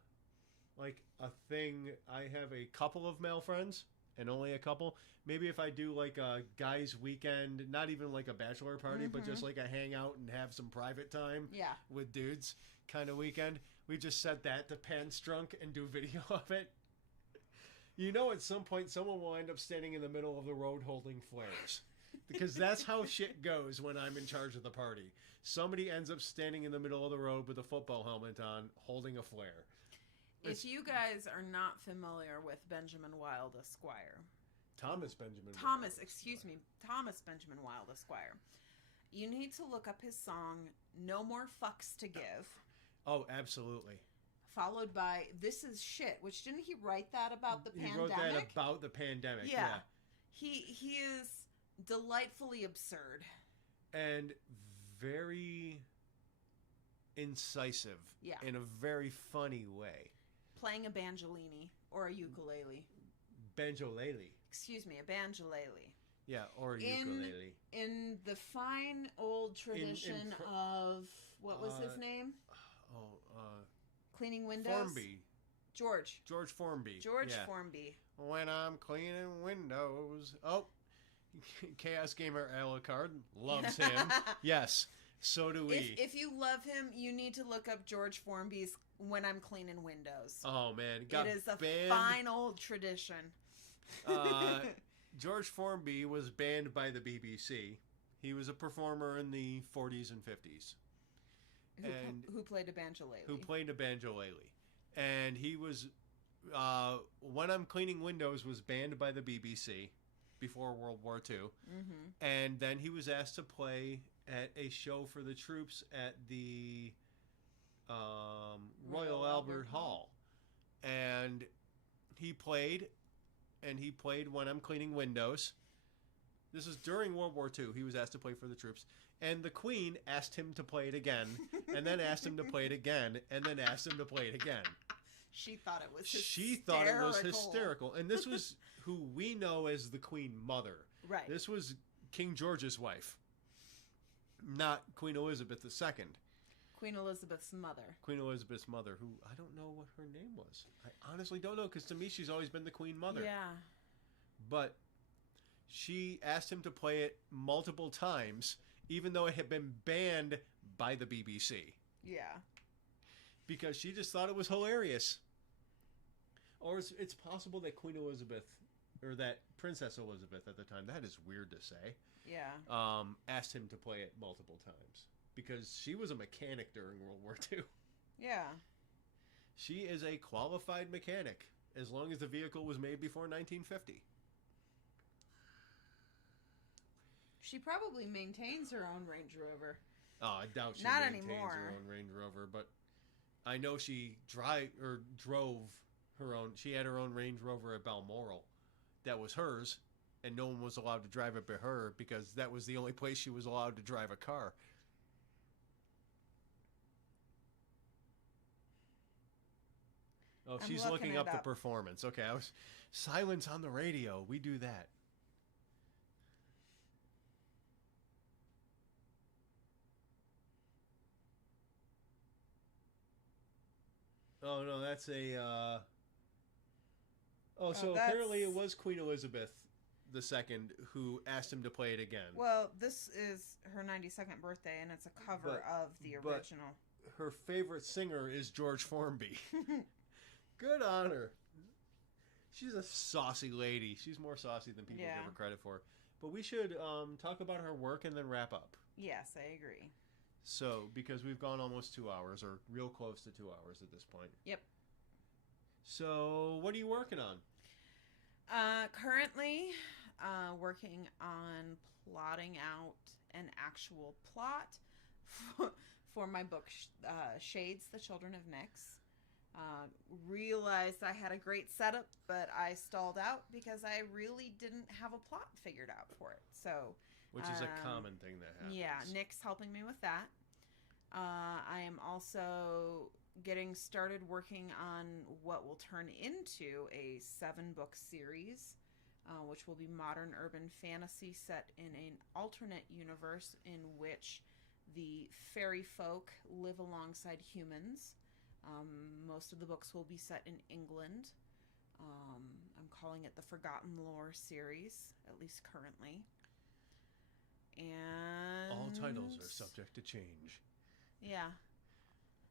thing, I have a couple of male friends and only a couple. Maybe if I do like a guys' weekend, not even like a bachelor party, but just like a hangout and have some private time. Yeah. With dudes kind of weekend. We just set that to Pants Drunk and do video of it. You know, at some point, someone will end up standing in the middle of the road holding flares. Because that's how shit goes when I'm in charge of the party. Somebody ends up standing in the middle of the road with a football helmet on, holding a flare. If you guys are not familiar with Benjamin Wilde Esquire. Thomas Benjamin Wilde Esquire. You need to look up his song, No More Fucks to Give. Oh, absolutely. Followed by This Is Shit, which didn't he write that about the pandemic? He wrote that about the pandemic, yeah. He is delightfully absurd. And very incisive. Yeah. In a very funny way. Playing a banjolini or a ukulele. Banjolele. Excuse me, a banjolele. Yeah, or a ukulele. In the fine old tradition of, what was his name? Cleaning windows? Formby. George Formby. Formby. When I'm cleaning windows. Oh, Chaos Gamer Alucard loves him. Yes, so do we. If you love him, you need to look up George Formby's When I'm Cleaning Windows. Oh, man. It is a fine old tradition. George Formby was banned by the BBC. He was a performer in the 40s and 50s. Who played a banjolele. And he was... When I'm Cleaning Windows was banned by the BBC before World War II. Mm-hmm. And then he was asked to play at a show for the troops at the Royal Albert Hall. And he played When I'm Cleaning Windows. This is during World War II. He was asked to play for the troops. And the Queen asked him to play it again, and then asked him to play it again, and then asked him to play it again. She thought it was hysterical. And this was who we know as the Queen Mother. Right. This was King George's wife, not Queen Elizabeth II. Queen Elizabeth's mother, who I don't know what her name was. I honestly don't know, because to me she's always been the Queen Mother. Yeah. But she asked him to play it multiple times, even though it had been banned by the BBC. Yeah. Because she just thought it was hilarious. Or it's possible that Queen Elizabeth, or that Princess Elizabeth at the time, that is weird to say. Yeah. Asked him to play it multiple times. Because she was a mechanic during World War II. Yeah. She is a qualified mechanic, as long as the vehicle was made before 1950. She probably maintains her own Range Rover. Oh, I doubt she maintains her own Range Rover, but I know she drove her own. She had her own Range Rover at Balmoral. That was hers, and no one was allowed to drive it but her, because that was the only place she was allowed to drive a car. Oh, she's looking up the performance. Okay, silence on the radio. We do that. Oh, no, that's a... apparently it was Queen Elizabeth II who asked him to play it again. Well, this is her 92nd birthday, and it's a cover of the original. Her favorite singer is George Formby. Good on her. She's a saucy lady. She's more saucy than people give her credit for. But we should talk about her work and then wrap up. Yes, I agree. So, because we've gone almost 2 hours, or real close to 2 hours at this point. Yep. So, what are you working on? Currently, working on plotting out an actual plot for my book, Shades, The Children of Nyx. Realized I had a great setup, but I stalled out because I really didn't have a plot figured out for it. So, which is a common thing that happens. Yeah, Nick's helping me with that. I am also getting started working on what will turn into a 7-book series, which will be modern urban fantasy set in an alternate universe in which the fairy folk live alongside humans. Most of the books will be set in England. I'm calling it the Forgotten Lore series, at least currently. And all titles are subject to change. Yeah.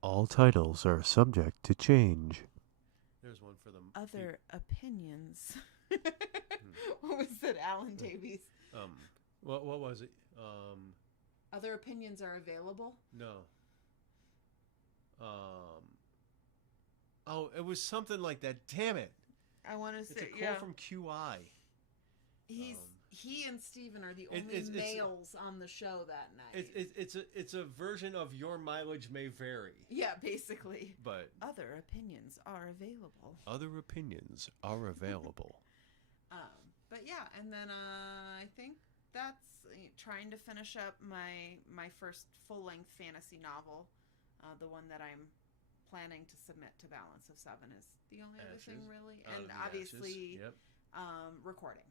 All titles are subject to change. There's one for them. Other opinions. What was it, Alan Davies? What was it? Other opinions are available? No. Oh, it was something like that. Damn it! I want to say, it's a quote from QI. He and Steven are the only males on the show that night. It's a version of Your Mileage May Vary. Yeah, basically. But other opinions are available. Other opinions are available. But yeah, and then I think that's trying to finish up my first full-length fantasy novel. The one that I'm planning to submit to Balance of Seven is the only other thing, really. And obviously, recording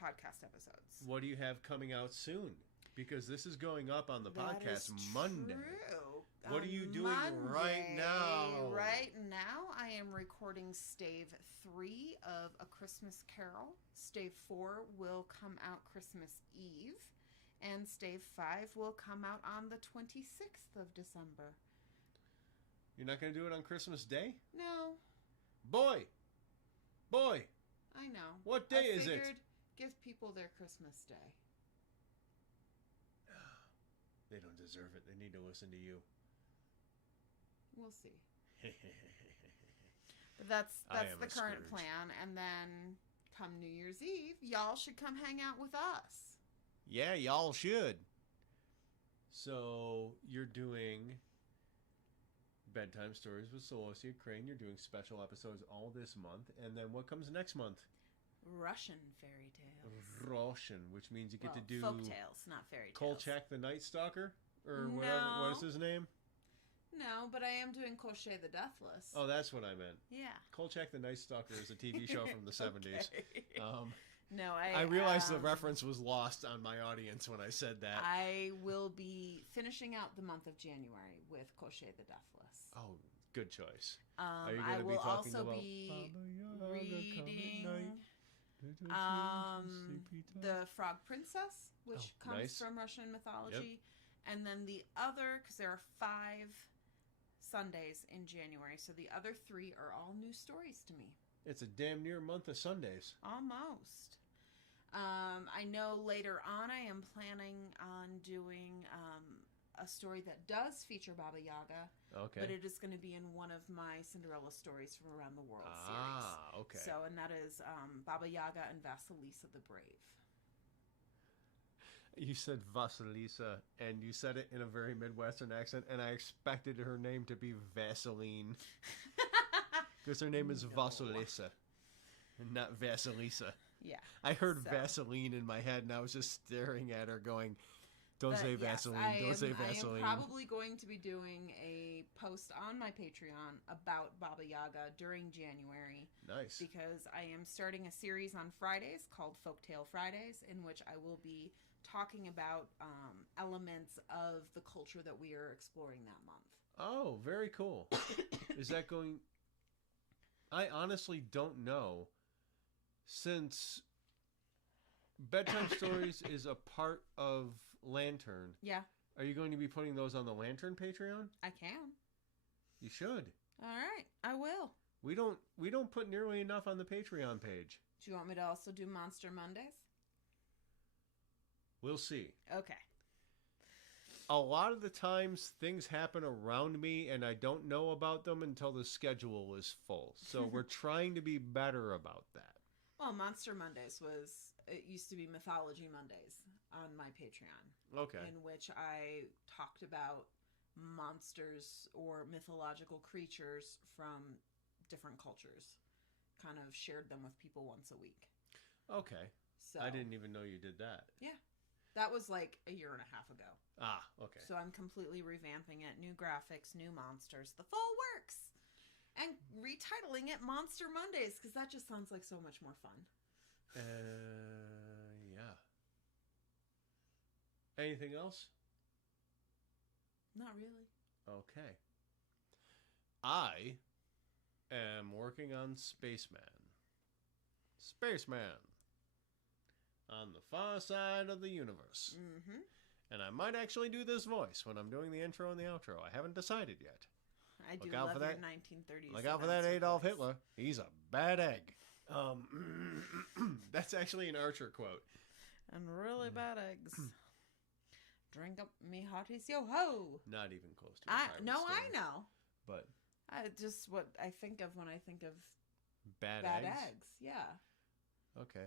podcast episodes. What do you have coming out soon? Because this is going up on the podcast Monday. True. What are you doing right now? Right now, I am recording Stave 3 of A Christmas Carol. Stave 4 will come out Christmas Eve. And Stave 5 will come out on the 26th of December. You're not going to do it on Christmas Day? No. Boy! I know. What day is it? Give people their Christmas Day. They don't deserve it. They need to listen to you. We'll see. But that's the current plan. And then come New Year's Eve, y'all should come hang out with us. Yeah, y'all should. So you're doing Bedtime Stories with Celosia Crane. You're doing special episodes all this month. And then what comes next month? Russian fairy tales. Russian, which means you get to do folk tales, not fairy tales. Kolchak the Night Stalker? Or whatever. What is his name? No, but I am doing Koschei the Deathless. Oh, that's what I meant. Yeah. Kolchak the Night Stalker is a TV show from the 70s. No, I realized the reference was lost on my audience when I said that. I will be finishing out the month of January with Koschei the Deathless. Oh, good choice. Are you going to be talking about reading The Frog Princess, which comes from Russian mythology. Yep. And then the other, because there are 5 Sundays in January, so the other 3 are all new stories to me. It's a damn near month of Sundays. Almost. I know later on I am planning on doing a story that does feature Baba Yaga. Okay. But it is going to be in one of my Cinderella stories from Around the World series. Ah, okay. So, and that is Baba Yaga and Vasilisa the Brave. You said Vasilisa, and you said it in a very Midwestern accent, and I expected her name to be Vaseline. Because her name is Vasilisa, and not Vasilisa. Yeah. I heard Vaseline in my head, and I was just staring at her going, don't say Vaseline, don't say Vaseline. I am probably going to be doing a post on my Patreon about Baba Yaga during January. Nice. Because I am starting a series on Fridays called Folktale Fridays, in which I will be talking about elements of the culture that we are exploring that month. Oh, very cool. Is that going... I honestly don't know, since Bedtime Stories is a part of Lantern. Yeah. Are you going to be putting those on the Lantern Patreon? I can. You should. All right, I will. We don't put nearly enough on the Patreon page. Do you want me to also do Monster Mondays? We'll see. Okay. A lot of the times things happen around me and I don't know about them until the schedule is full. So we're trying to be better about that. Well, Monster Mondays it used to be Mythology Mondays on my Patreon. Okay. In which I talked about monsters or mythological creatures from different cultures. Kind of shared them with people once a week. Okay. So I didn't even know you did that. Yeah. That was like a year and a half ago. Ah, okay. So I'm completely revamping it. New graphics, new monsters. The full works. And retitling it Monster Mondays, because that just sounds like so much more fun. Yeah. Anything else? Not really. Okay. I am working on Spaceman. Spaceman. On the far side of the universe. Mm-hmm. And I might actually do this voice when I'm doing the intro and the outro. I haven't decided yet. I do Look out love for your that. 1930s. Look out for that Adolf Hitler. He's a bad egg. That's actually an Archer quote. And really bad eggs. Drink up me hearties, yo ho. Not even close to I know. But I just what I think of when I think of bad eggs. Yeah. Okay.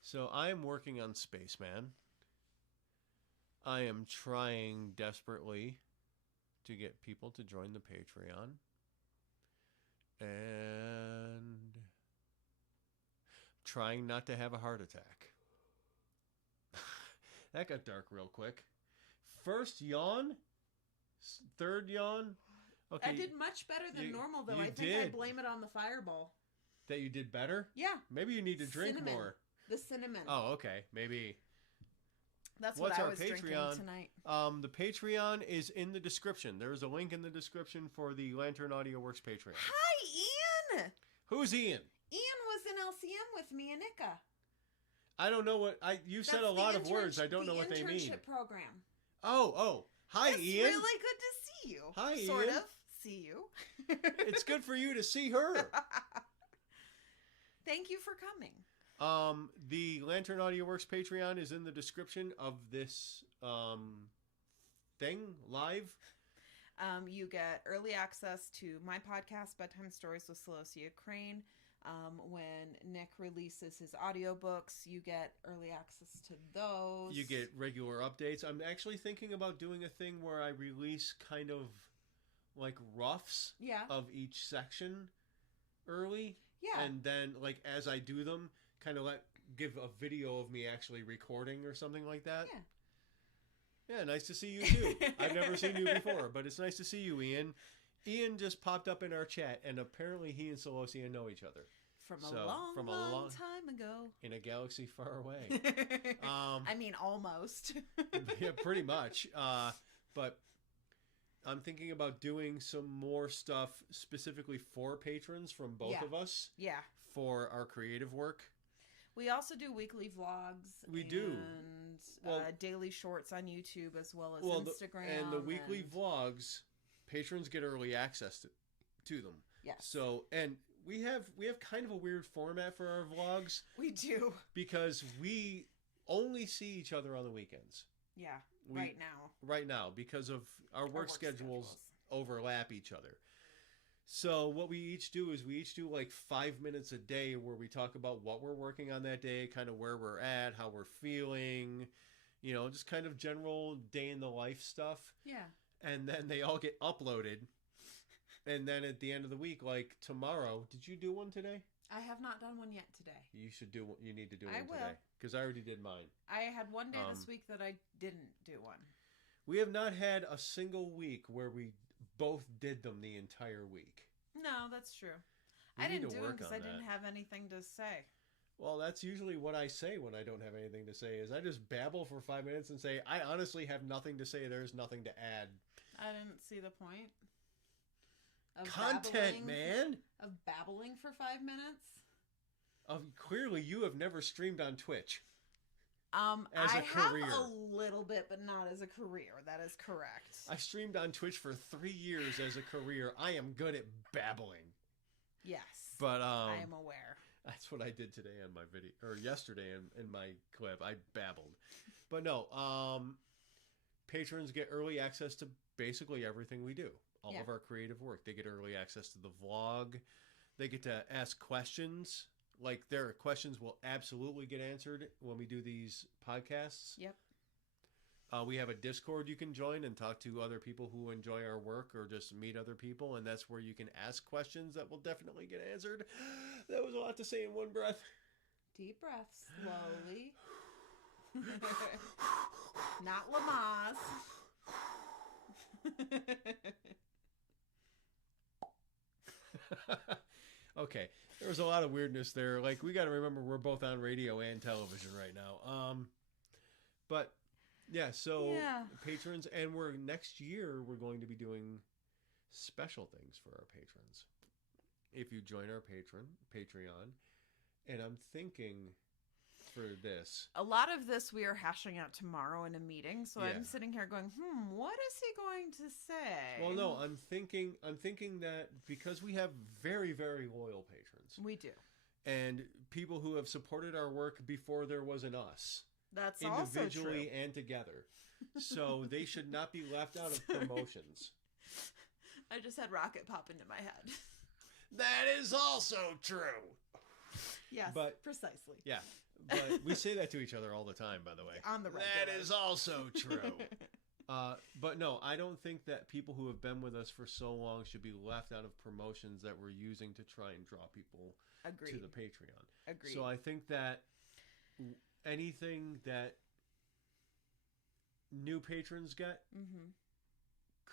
So I am working on Spaceman. I am trying desperately to get people to join the Patreon. And trying not to have a heart attack. That got dark real quick. First yawn, third yawn. Okay, I did much better than normal, though. you I think I did. blame it on the fireball. That you did better? Yeah. Maybe you need to drink Cinnamon. more. The cinnamon. Oh, okay. Maybe. That's What's what I our was Patreon? drinking tonight. The Patreon is in the description. There is a link in the description for the Lantern Audio Works Patreon. Hi, Ian! Who's Ian? Ian was in LCM with me and Nika. I don't know what you said. A lot of words. I don't know what they mean. The internship program. Oh. Hi, it's Ian. It's really good to see you. Hi, sort Ian. of. See you. It's good for you to see her. Thank you for coming. The Lantern Audio Works Patreon is in the description of this thing live. You get early access to my podcast, Bedtime Stories with Celosia Crane. When Nick releases his audiobooks, you get early access to those. You get regular updates. I'm actually thinking about doing a thing where I release kind of like roughs of each section early. Yeah. And then like as I do them, kind of give a video of me actually recording or something like that. Yeah, nice to see you too. I've never seen you before, but it's nice to see you, Ian. Ian just popped up in our chat, and apparently he and Celosia know each other. From a long time ago. In a galaxy far away. I mean, almost. Yeah, pretty much. But I'm thinking about doing some more stuff specifically for patrons from both of us. Yeah. For our creative work. We also do weekly vlogs. We do. And daily shorts on YouTube as well as Instagram. And the weekly vlogs, patrons get early access to them. Yes. So, and we have kind of a weird format for our vlogs. We do. Because we only see each other on the weekends. Yeah, right now, because of our work schedules overlap each other. So what we each do is we each do like 5 minutes a day where we talk about what we're working on that day, kind of where we're at, how we're feeling, just kind of general day in the life stuff. Yeah. And then they all get uploaded. And then at the end of the week, like tomorrow, did you do one today? I have not done one yet today. You need to do one today. Because I already did mine. I had one day this week that I didn't do one. We have not had a single week where we both did them the entire week. No, that's true. I didn't do them because I didn't have anything to say. Well, that's usually what I say when I don't have anything to say, is I just babble for 5 minutes and say, I honestly have nothing to say. There's nothing to add. I didn't see the point. Content, man! Of babbling for 5 minutes? Clearly, you have never streamed on Twitch. As a career. Have a little bit, but not as a career. That is correct. I streamed on Twitch for 3 years as a career. I am good at babbling. Yes. But I am aware. That's what I did today on my video, or yesterday in my clip. I babbled. But no, patrons get early access to basically everything we do. All of our creative work. They get early access to the vlog. They get to ask questions. Like, their questions will absolutely get answered when we do these podcasts. Yep. We have a Discord you can join and talk to other people who enjoy our work or just meet other people. And that's where you can ask questions that will definitely get answered. That was a lot to say in one breath. Deep breath, slowly. Not Lamaze. Okay, there was a lot of weirdness there. Like, we got to remember we're both on radio and television right now. But yeah, so patrons, and next year we're going to be doing special things for our patrons. If you join our Patreon, and I'm thinking for this, a lot of this we are hashing out tomorrow in a meeting. So I'm sitting here going, what is he going to say? Well, no, I'm thinking that because we have very, very loyal patrons, we do, and people who have supported our work before there was an us. That's individually also true. and together. So they should not be left out of promotions. I just had Rocket pop into my head. That is also true. Yes, precisely. Yeah, but we say that to each other all the time, by the way. On the regular. That is also true. But no, I don't think that people who have been with us for so long should be left out of promotions that we're using to try and draw people to the Patreon. Agreed. So I think that anything that new patrons get,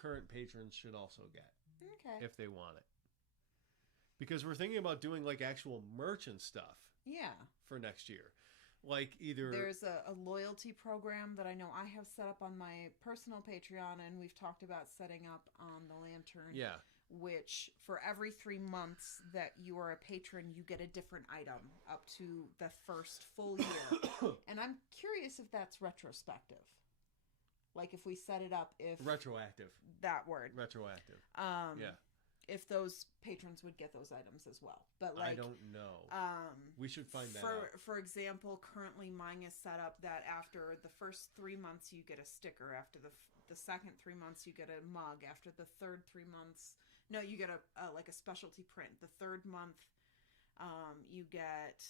current patrons should also get. Okay. If they want it. Because we're thinking about doing like actual merch and stuff. Yeah. For next year. Like either... There's a loyalty program that I know I have set up on my personal Patreon, and we've talked about setting up on the Lantern. Yeah. Which for every 3 months that you are a patron, you get a different item up to the first full year. And I'm curious if that's retrospective. Like if we set it up, if... Retroactive. That word. Retroactive. Yeah. If those patrons would get those items as well. But like... I don't know. We should find that out. For example, currently mine is set up that after the first 3 months you get a sticker. After the second 3 months you get a mug. After the third 3 months... No, you get a specialty print. The third month, you get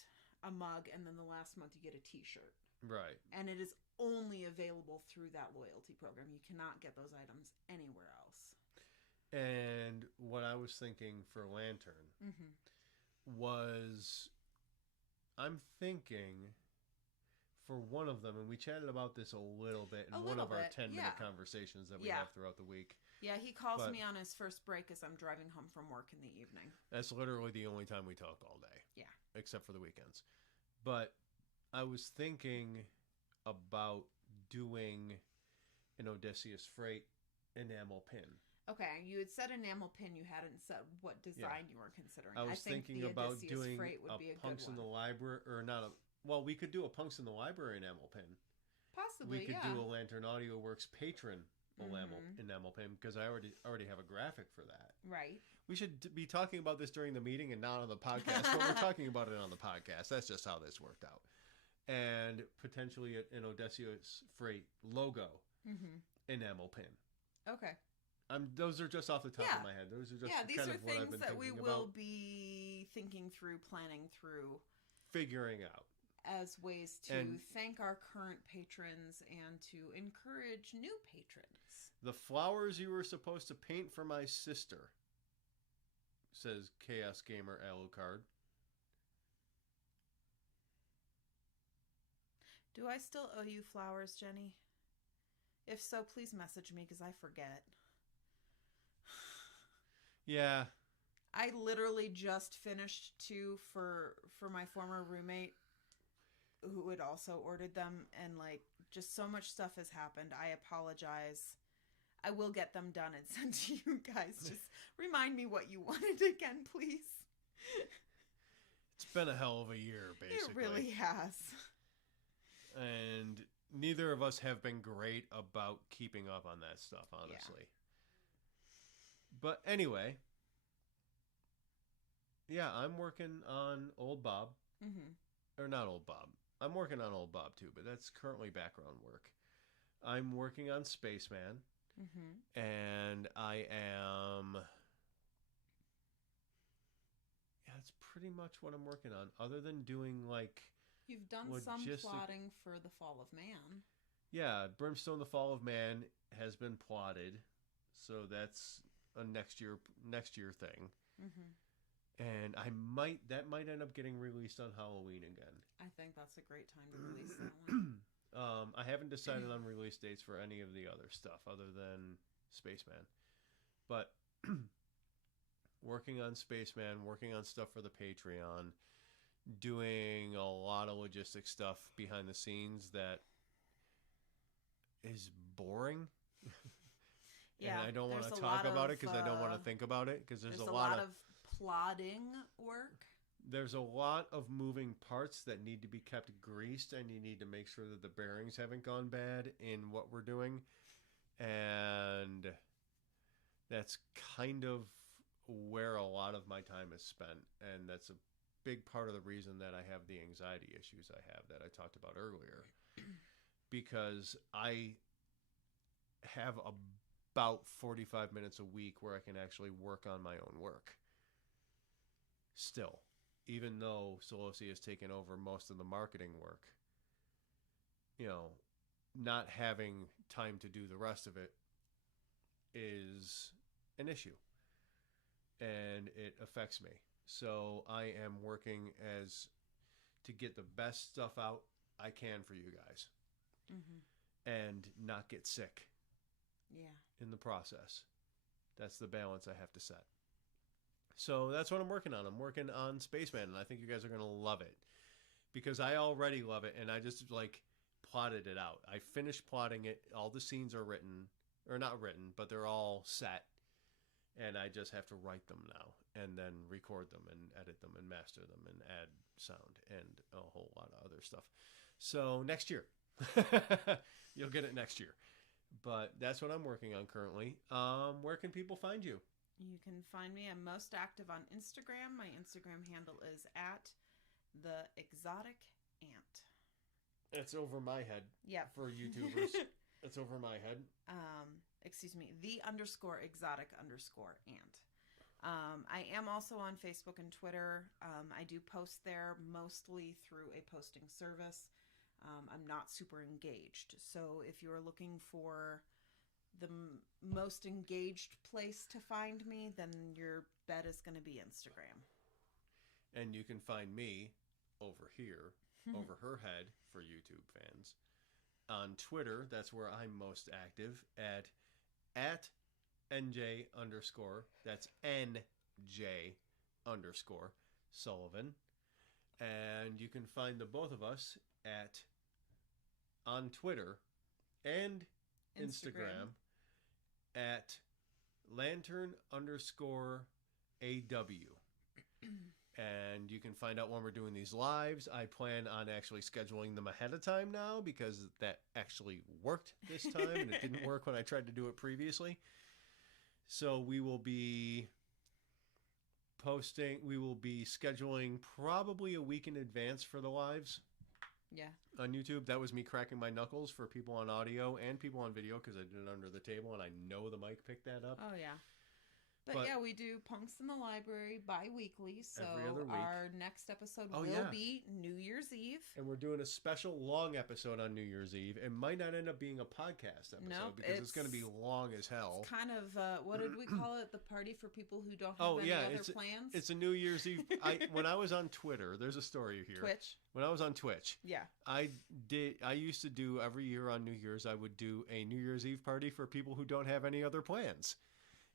a mug, and then the last month you get a T-shirt. Right. And it is only available through that loyalty program. You cannot get those items anywhere else. And what I was thinking for Lantern was, I'm thinking for one of them, and we chatted about this a little bit in one of our 10-minute conversations that we have throughout the week. Yeah, he calls me on his first break as I'm driving home from work in the evening. That's literally the only time we talk all day. Yeah. Except for the weekends. But I was thinking about doing an Odysseus Freight enamel pin. Okay, you had said enamel pin. You hadn't said what design you were considering. I was thinking about doing a Punks in the Library, or not a... Well, we could do a Punks in the Library enamel pin. Possibly, we could do a Lantern Audio Works patron enamel pin, because I already have a graphic for that. Right. We should be talking about this during the meeting and not on the podcast, but we're talking about it on the podcast. That's just how this worked out. And potentially an Odysseus Freight logo enamel pin. Okay. Those are just off the top of my head. Those are just these kind are of what I've been things that we will about. be thinking through, planning through, figuring out as ways to thank our current patrons and to encourage new patrons. The flowers you were supposed to paint for my sister, says Chaos Gamer Alucard. Do I still owe you flowers, Jenny? If so, please message me because I forget. Yeah. I literally just finished 2 for my former roommate who had also ordered them, and like just so much stuff has happened. I apologize. I will get them done and sent to you guys. Just remind me what you wanted again, please. It's been a hell of a year, basically. It really has. And neither of us have been great about keeping up on that stuff, honestly. Yeah. But anyway, yeah, I'm working on Old Bob. Or not Old Bob. I'm working on Old Bob too, but that's currently background work. I'm working on Spaceman. And I am... Yeah, that's pretty much what I'm working on. Other than doing like... You've done some plotting for The Fall of Man. Yeah, Brimstone: The Fall of Man has been plotted, so that's a next year thing. Mm-hmm. And that might end up getting released on Halloween again. I think that's a great time to release that one. I haven't decided on release dates for any of the other stuff other than Spaceman. But working on Spaceman, working on stuff for the Patreon, doing a lot of logistic stuff behind the scenes that is boring. Yeah, and I don't want there's to a talk lot about of, it because I don't want to think about it because there's a lot of plodding work. There's a lot of moving parts that need to be kept greased, and you need to make sure that the bearings haven't gone bad in what we're doing. And that's kind of where a lot of my time is spent. And that's a big part of the reason that I have the anxiety issues I have that I talked about earlier. Because I have about 45 minutes a week where I can actually work on my own work. Still. Even though Celosia has taken over most of the marketing work, not having time to do the rest of it is an issue. And it affects me. So I am working to get the best stuff out I can for you guys. Mm-hmm. And not get sick. Yeah. In the process. That's the balance I have to set. So that's what I'm working on. I'm working on Spaceman, and I think you guys are going to love it. Because I already love it, and I just, plotted it out. I finished plotting it. All the scenes are written. Or not written, but they're all set. And I just have to write them now. And then record them, and edit them, and master them, and add sound, and a whole lot of other stuff. So, next year. You'll get it next year. But that's what I'm working on currently. Where can people find you? You can find me. I'm most active on Instagram. My Instagram handle is @theexoticant. It's over my head. Yeah. For YouTubers. It's over my head. Excuse me. _exotic_ant. I am also on Facebook and Twitter. I do post there mostly through a posting service. I'm not super engaged. So if you're looking for the most engaged place to find me, then your bet is going to be Instagram. And you can find me over here, over her head for YouTube fans. On Twitter, that's where I'm most active, at NJ_, that's NJ_ Sullivan. And you can find the both of us on Twitter and Instagram at Lantern_AW. And you can find out when we're doing these lives. I plan on actually scheduling them ahead of time now because that actually worked this time and it didn't work when I tried to do it previously. So we will be scheduling probably a week in advance for the lives. Yeah. On YouTube. That was me cracking my knuckles for people on audio and people on video because I did it under the table and I know the mic picked that up. Oh, yeah. But yeah, we do Punks in the Library bi-weekly. So every other week. Our next episode will be New Year's Eve. And we're doing a special long episode on New Year's Eve. It might not end up being a podcast episode because it's going to be long as hell. It's kind of, what did we call it? The party for people who don't have any other plans? It's a New Year's Eve. When I was on Twitter, there's a story here. Twitch. When I was on Twitch. Yeah. I used to do every year on New Year's, I would do a New Year's Eve party for people who don't have any other plans.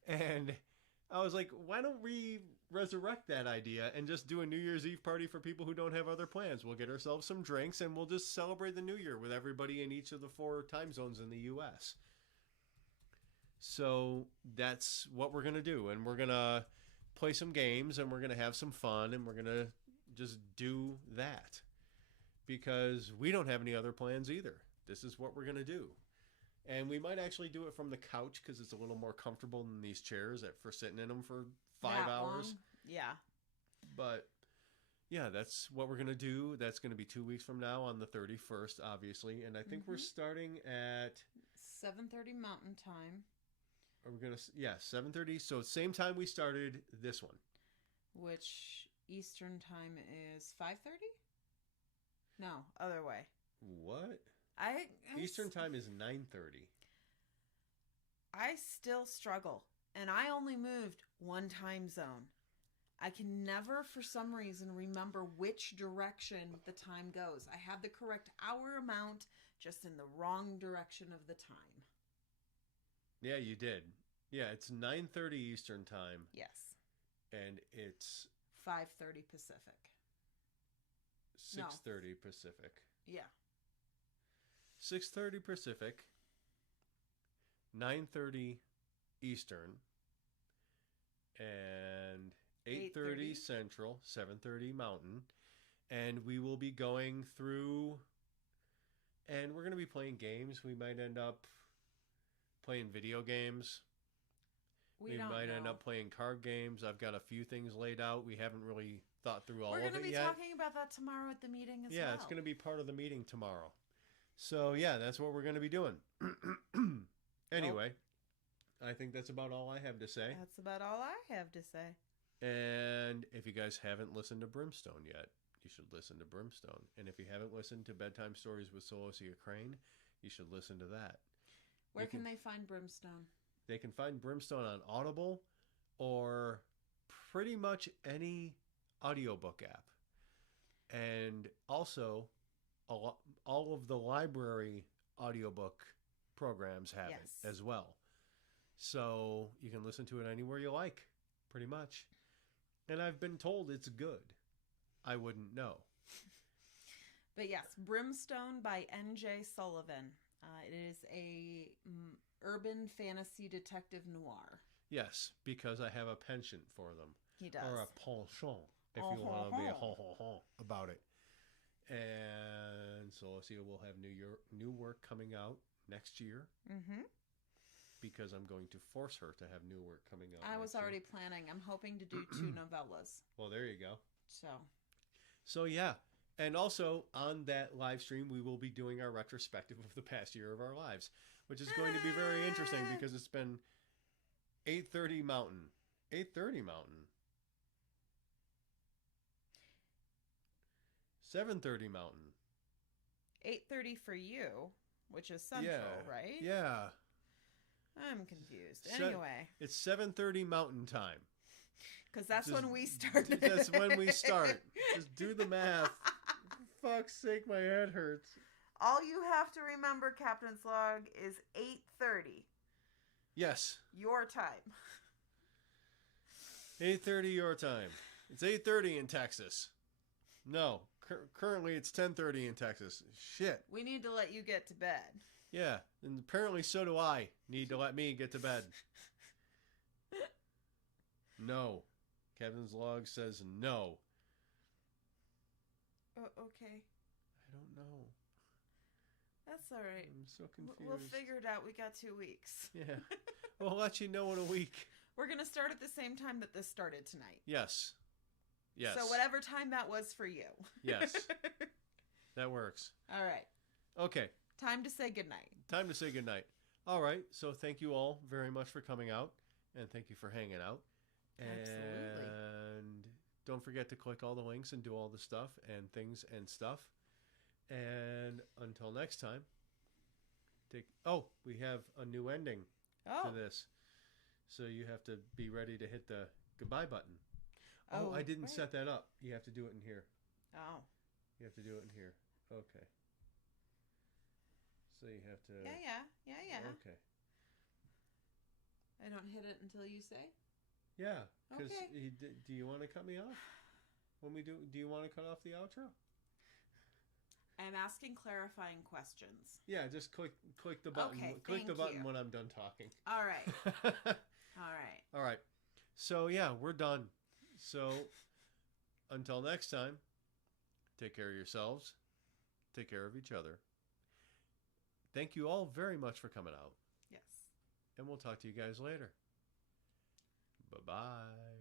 And I was like, why don't we resurrect that idea and just do a New Year's Eve party for people who don't have other plans? We'll get ourselves some drinks and we'll just celebrate the New Year with everybody in each of the 4 time zones in the U.S. So that's what we're going to do. And we're going to play some games and we're going to have some fun and we're going to just do that. Because we don't have any other plans either. This is what we're going to do. And we might actually do it from the couch because it's a little more comfortable than these chairs for sitting in them for 5 hours. Long? Yeah. But yeah, that's what we're going to do. That's going to be 2 weeks from now on the 31st, obviously. And I think we're starting at 7:30 Mountain Time. Are we going to? Yeah, 7:30. So same time we started this one. Which Eastern Time is 5:30? No, other way. What? Eastern time is 9:30. I still struggle, and I only moved one time zone. I can never, for some reason, remember which direction the time goes. I have the correct hour amount, just in the wrong direction of the time. Yeah, you did. Yeah, it's 9:30 Eastern time. Yes. And it's 5:30 Pacific. 6:30 Pacific. Yeah. 6:30 Pacific, 9:30 Eastern, and 8:30 Central, 7:30 Mountain. And we will be going through, and we're going to be playing games. We might end up playing video games. We might end up playing card games. I've got a few things laid out. We haven't really thought through all of it yet. We're going to be talking about that tomorrow at the meeting as well. Yeah, it's going to be part of the meeting tomorrow. So, yeah, that's what we're going to be doing. Anyway, I think that's about all I have to say. That's about all I have to say. And if you guys haven't listened to Brimstone yet, you should listen to Brimstone. And if you haven't listened to Bedtime Stories with Celosia Crane, you should listen to that. Where can they find Brimstone? They can find Brimstone on Audible or pretty much any audiobook app. And also, all of the library audiobook programs have it as well. So you can listen to it anywhere you like, pretty much. And I've been told it's good. I wouldn't know. But yes, Brimstone by Nj Sullivan. It is a urban fantasy detective noir. Yes, because I have a penchant for them. He does. Or a penchant, if you want to be about it. And Celosia will have new work coming out next year. Mm-hmm. Because I'm going to force her to have new work coming out. I was already planning. I'm hoping to do 2 novellas. Well, there you go. So yeah. And also, on that live stream, we will be doing our retrospective of the past year of our lives, which is going to be very interesting because it's been 8:30 Mountain. 8:30 Mountain. 7:30 Mountain. 8:30 for you, which is Central, right? Yeah. I'm confused. Anyway. It's 7:30 Mountain time. Because that's when we started. That's when we start. Just do the math. For fuck's sake, my head hurts. All you have to remember, Captain's Log, is 8:30. Yes. Your time. 8:30 your time. It's 8:30 in Texas. No. Currently, it's 10:30 in Texas. Shit. We need to let you get to bed. Yeah. And apparently, so do I need to let me get to bed. No. Captain's Log says no. Okay. I don't know. That's all right. I'm so confused. We'll figure it out. We got 2 weeks. Yeah. We'll let you know in a week. We're going to start at the same time that this started tonight. Yes. Yes. So whatever time that was for you. Yes. That works. All right. Okay. Time to say goodnight. Time to say goodnight. All right. So thank you all very much for coming out. And thank you for hanging out. Absolutely. And don't forget to click all the links and do all the stuff and things and stuff. And until next time, we have a new ending to this. So you have to be ready to hit the goodbye button. Oh, I didn't set that up. You have to do it in here. Oh. You have to do it in here. Okay. So you have to... Yeah. Okay. I don't hit it until you say? Yeah. Because okay. Do you want to cut me off? When we do you want to cut off the outro? I'm asking clarifying questions. Yeah, just click the button. Okay, click the button when I'm done talking. All right. All right. So, yeah, we're done. So, until next time, take care of yourselves. Take care of each other. Thank you all very much for coming out. Yes. And we'll talk to you guys later. Bye-bye.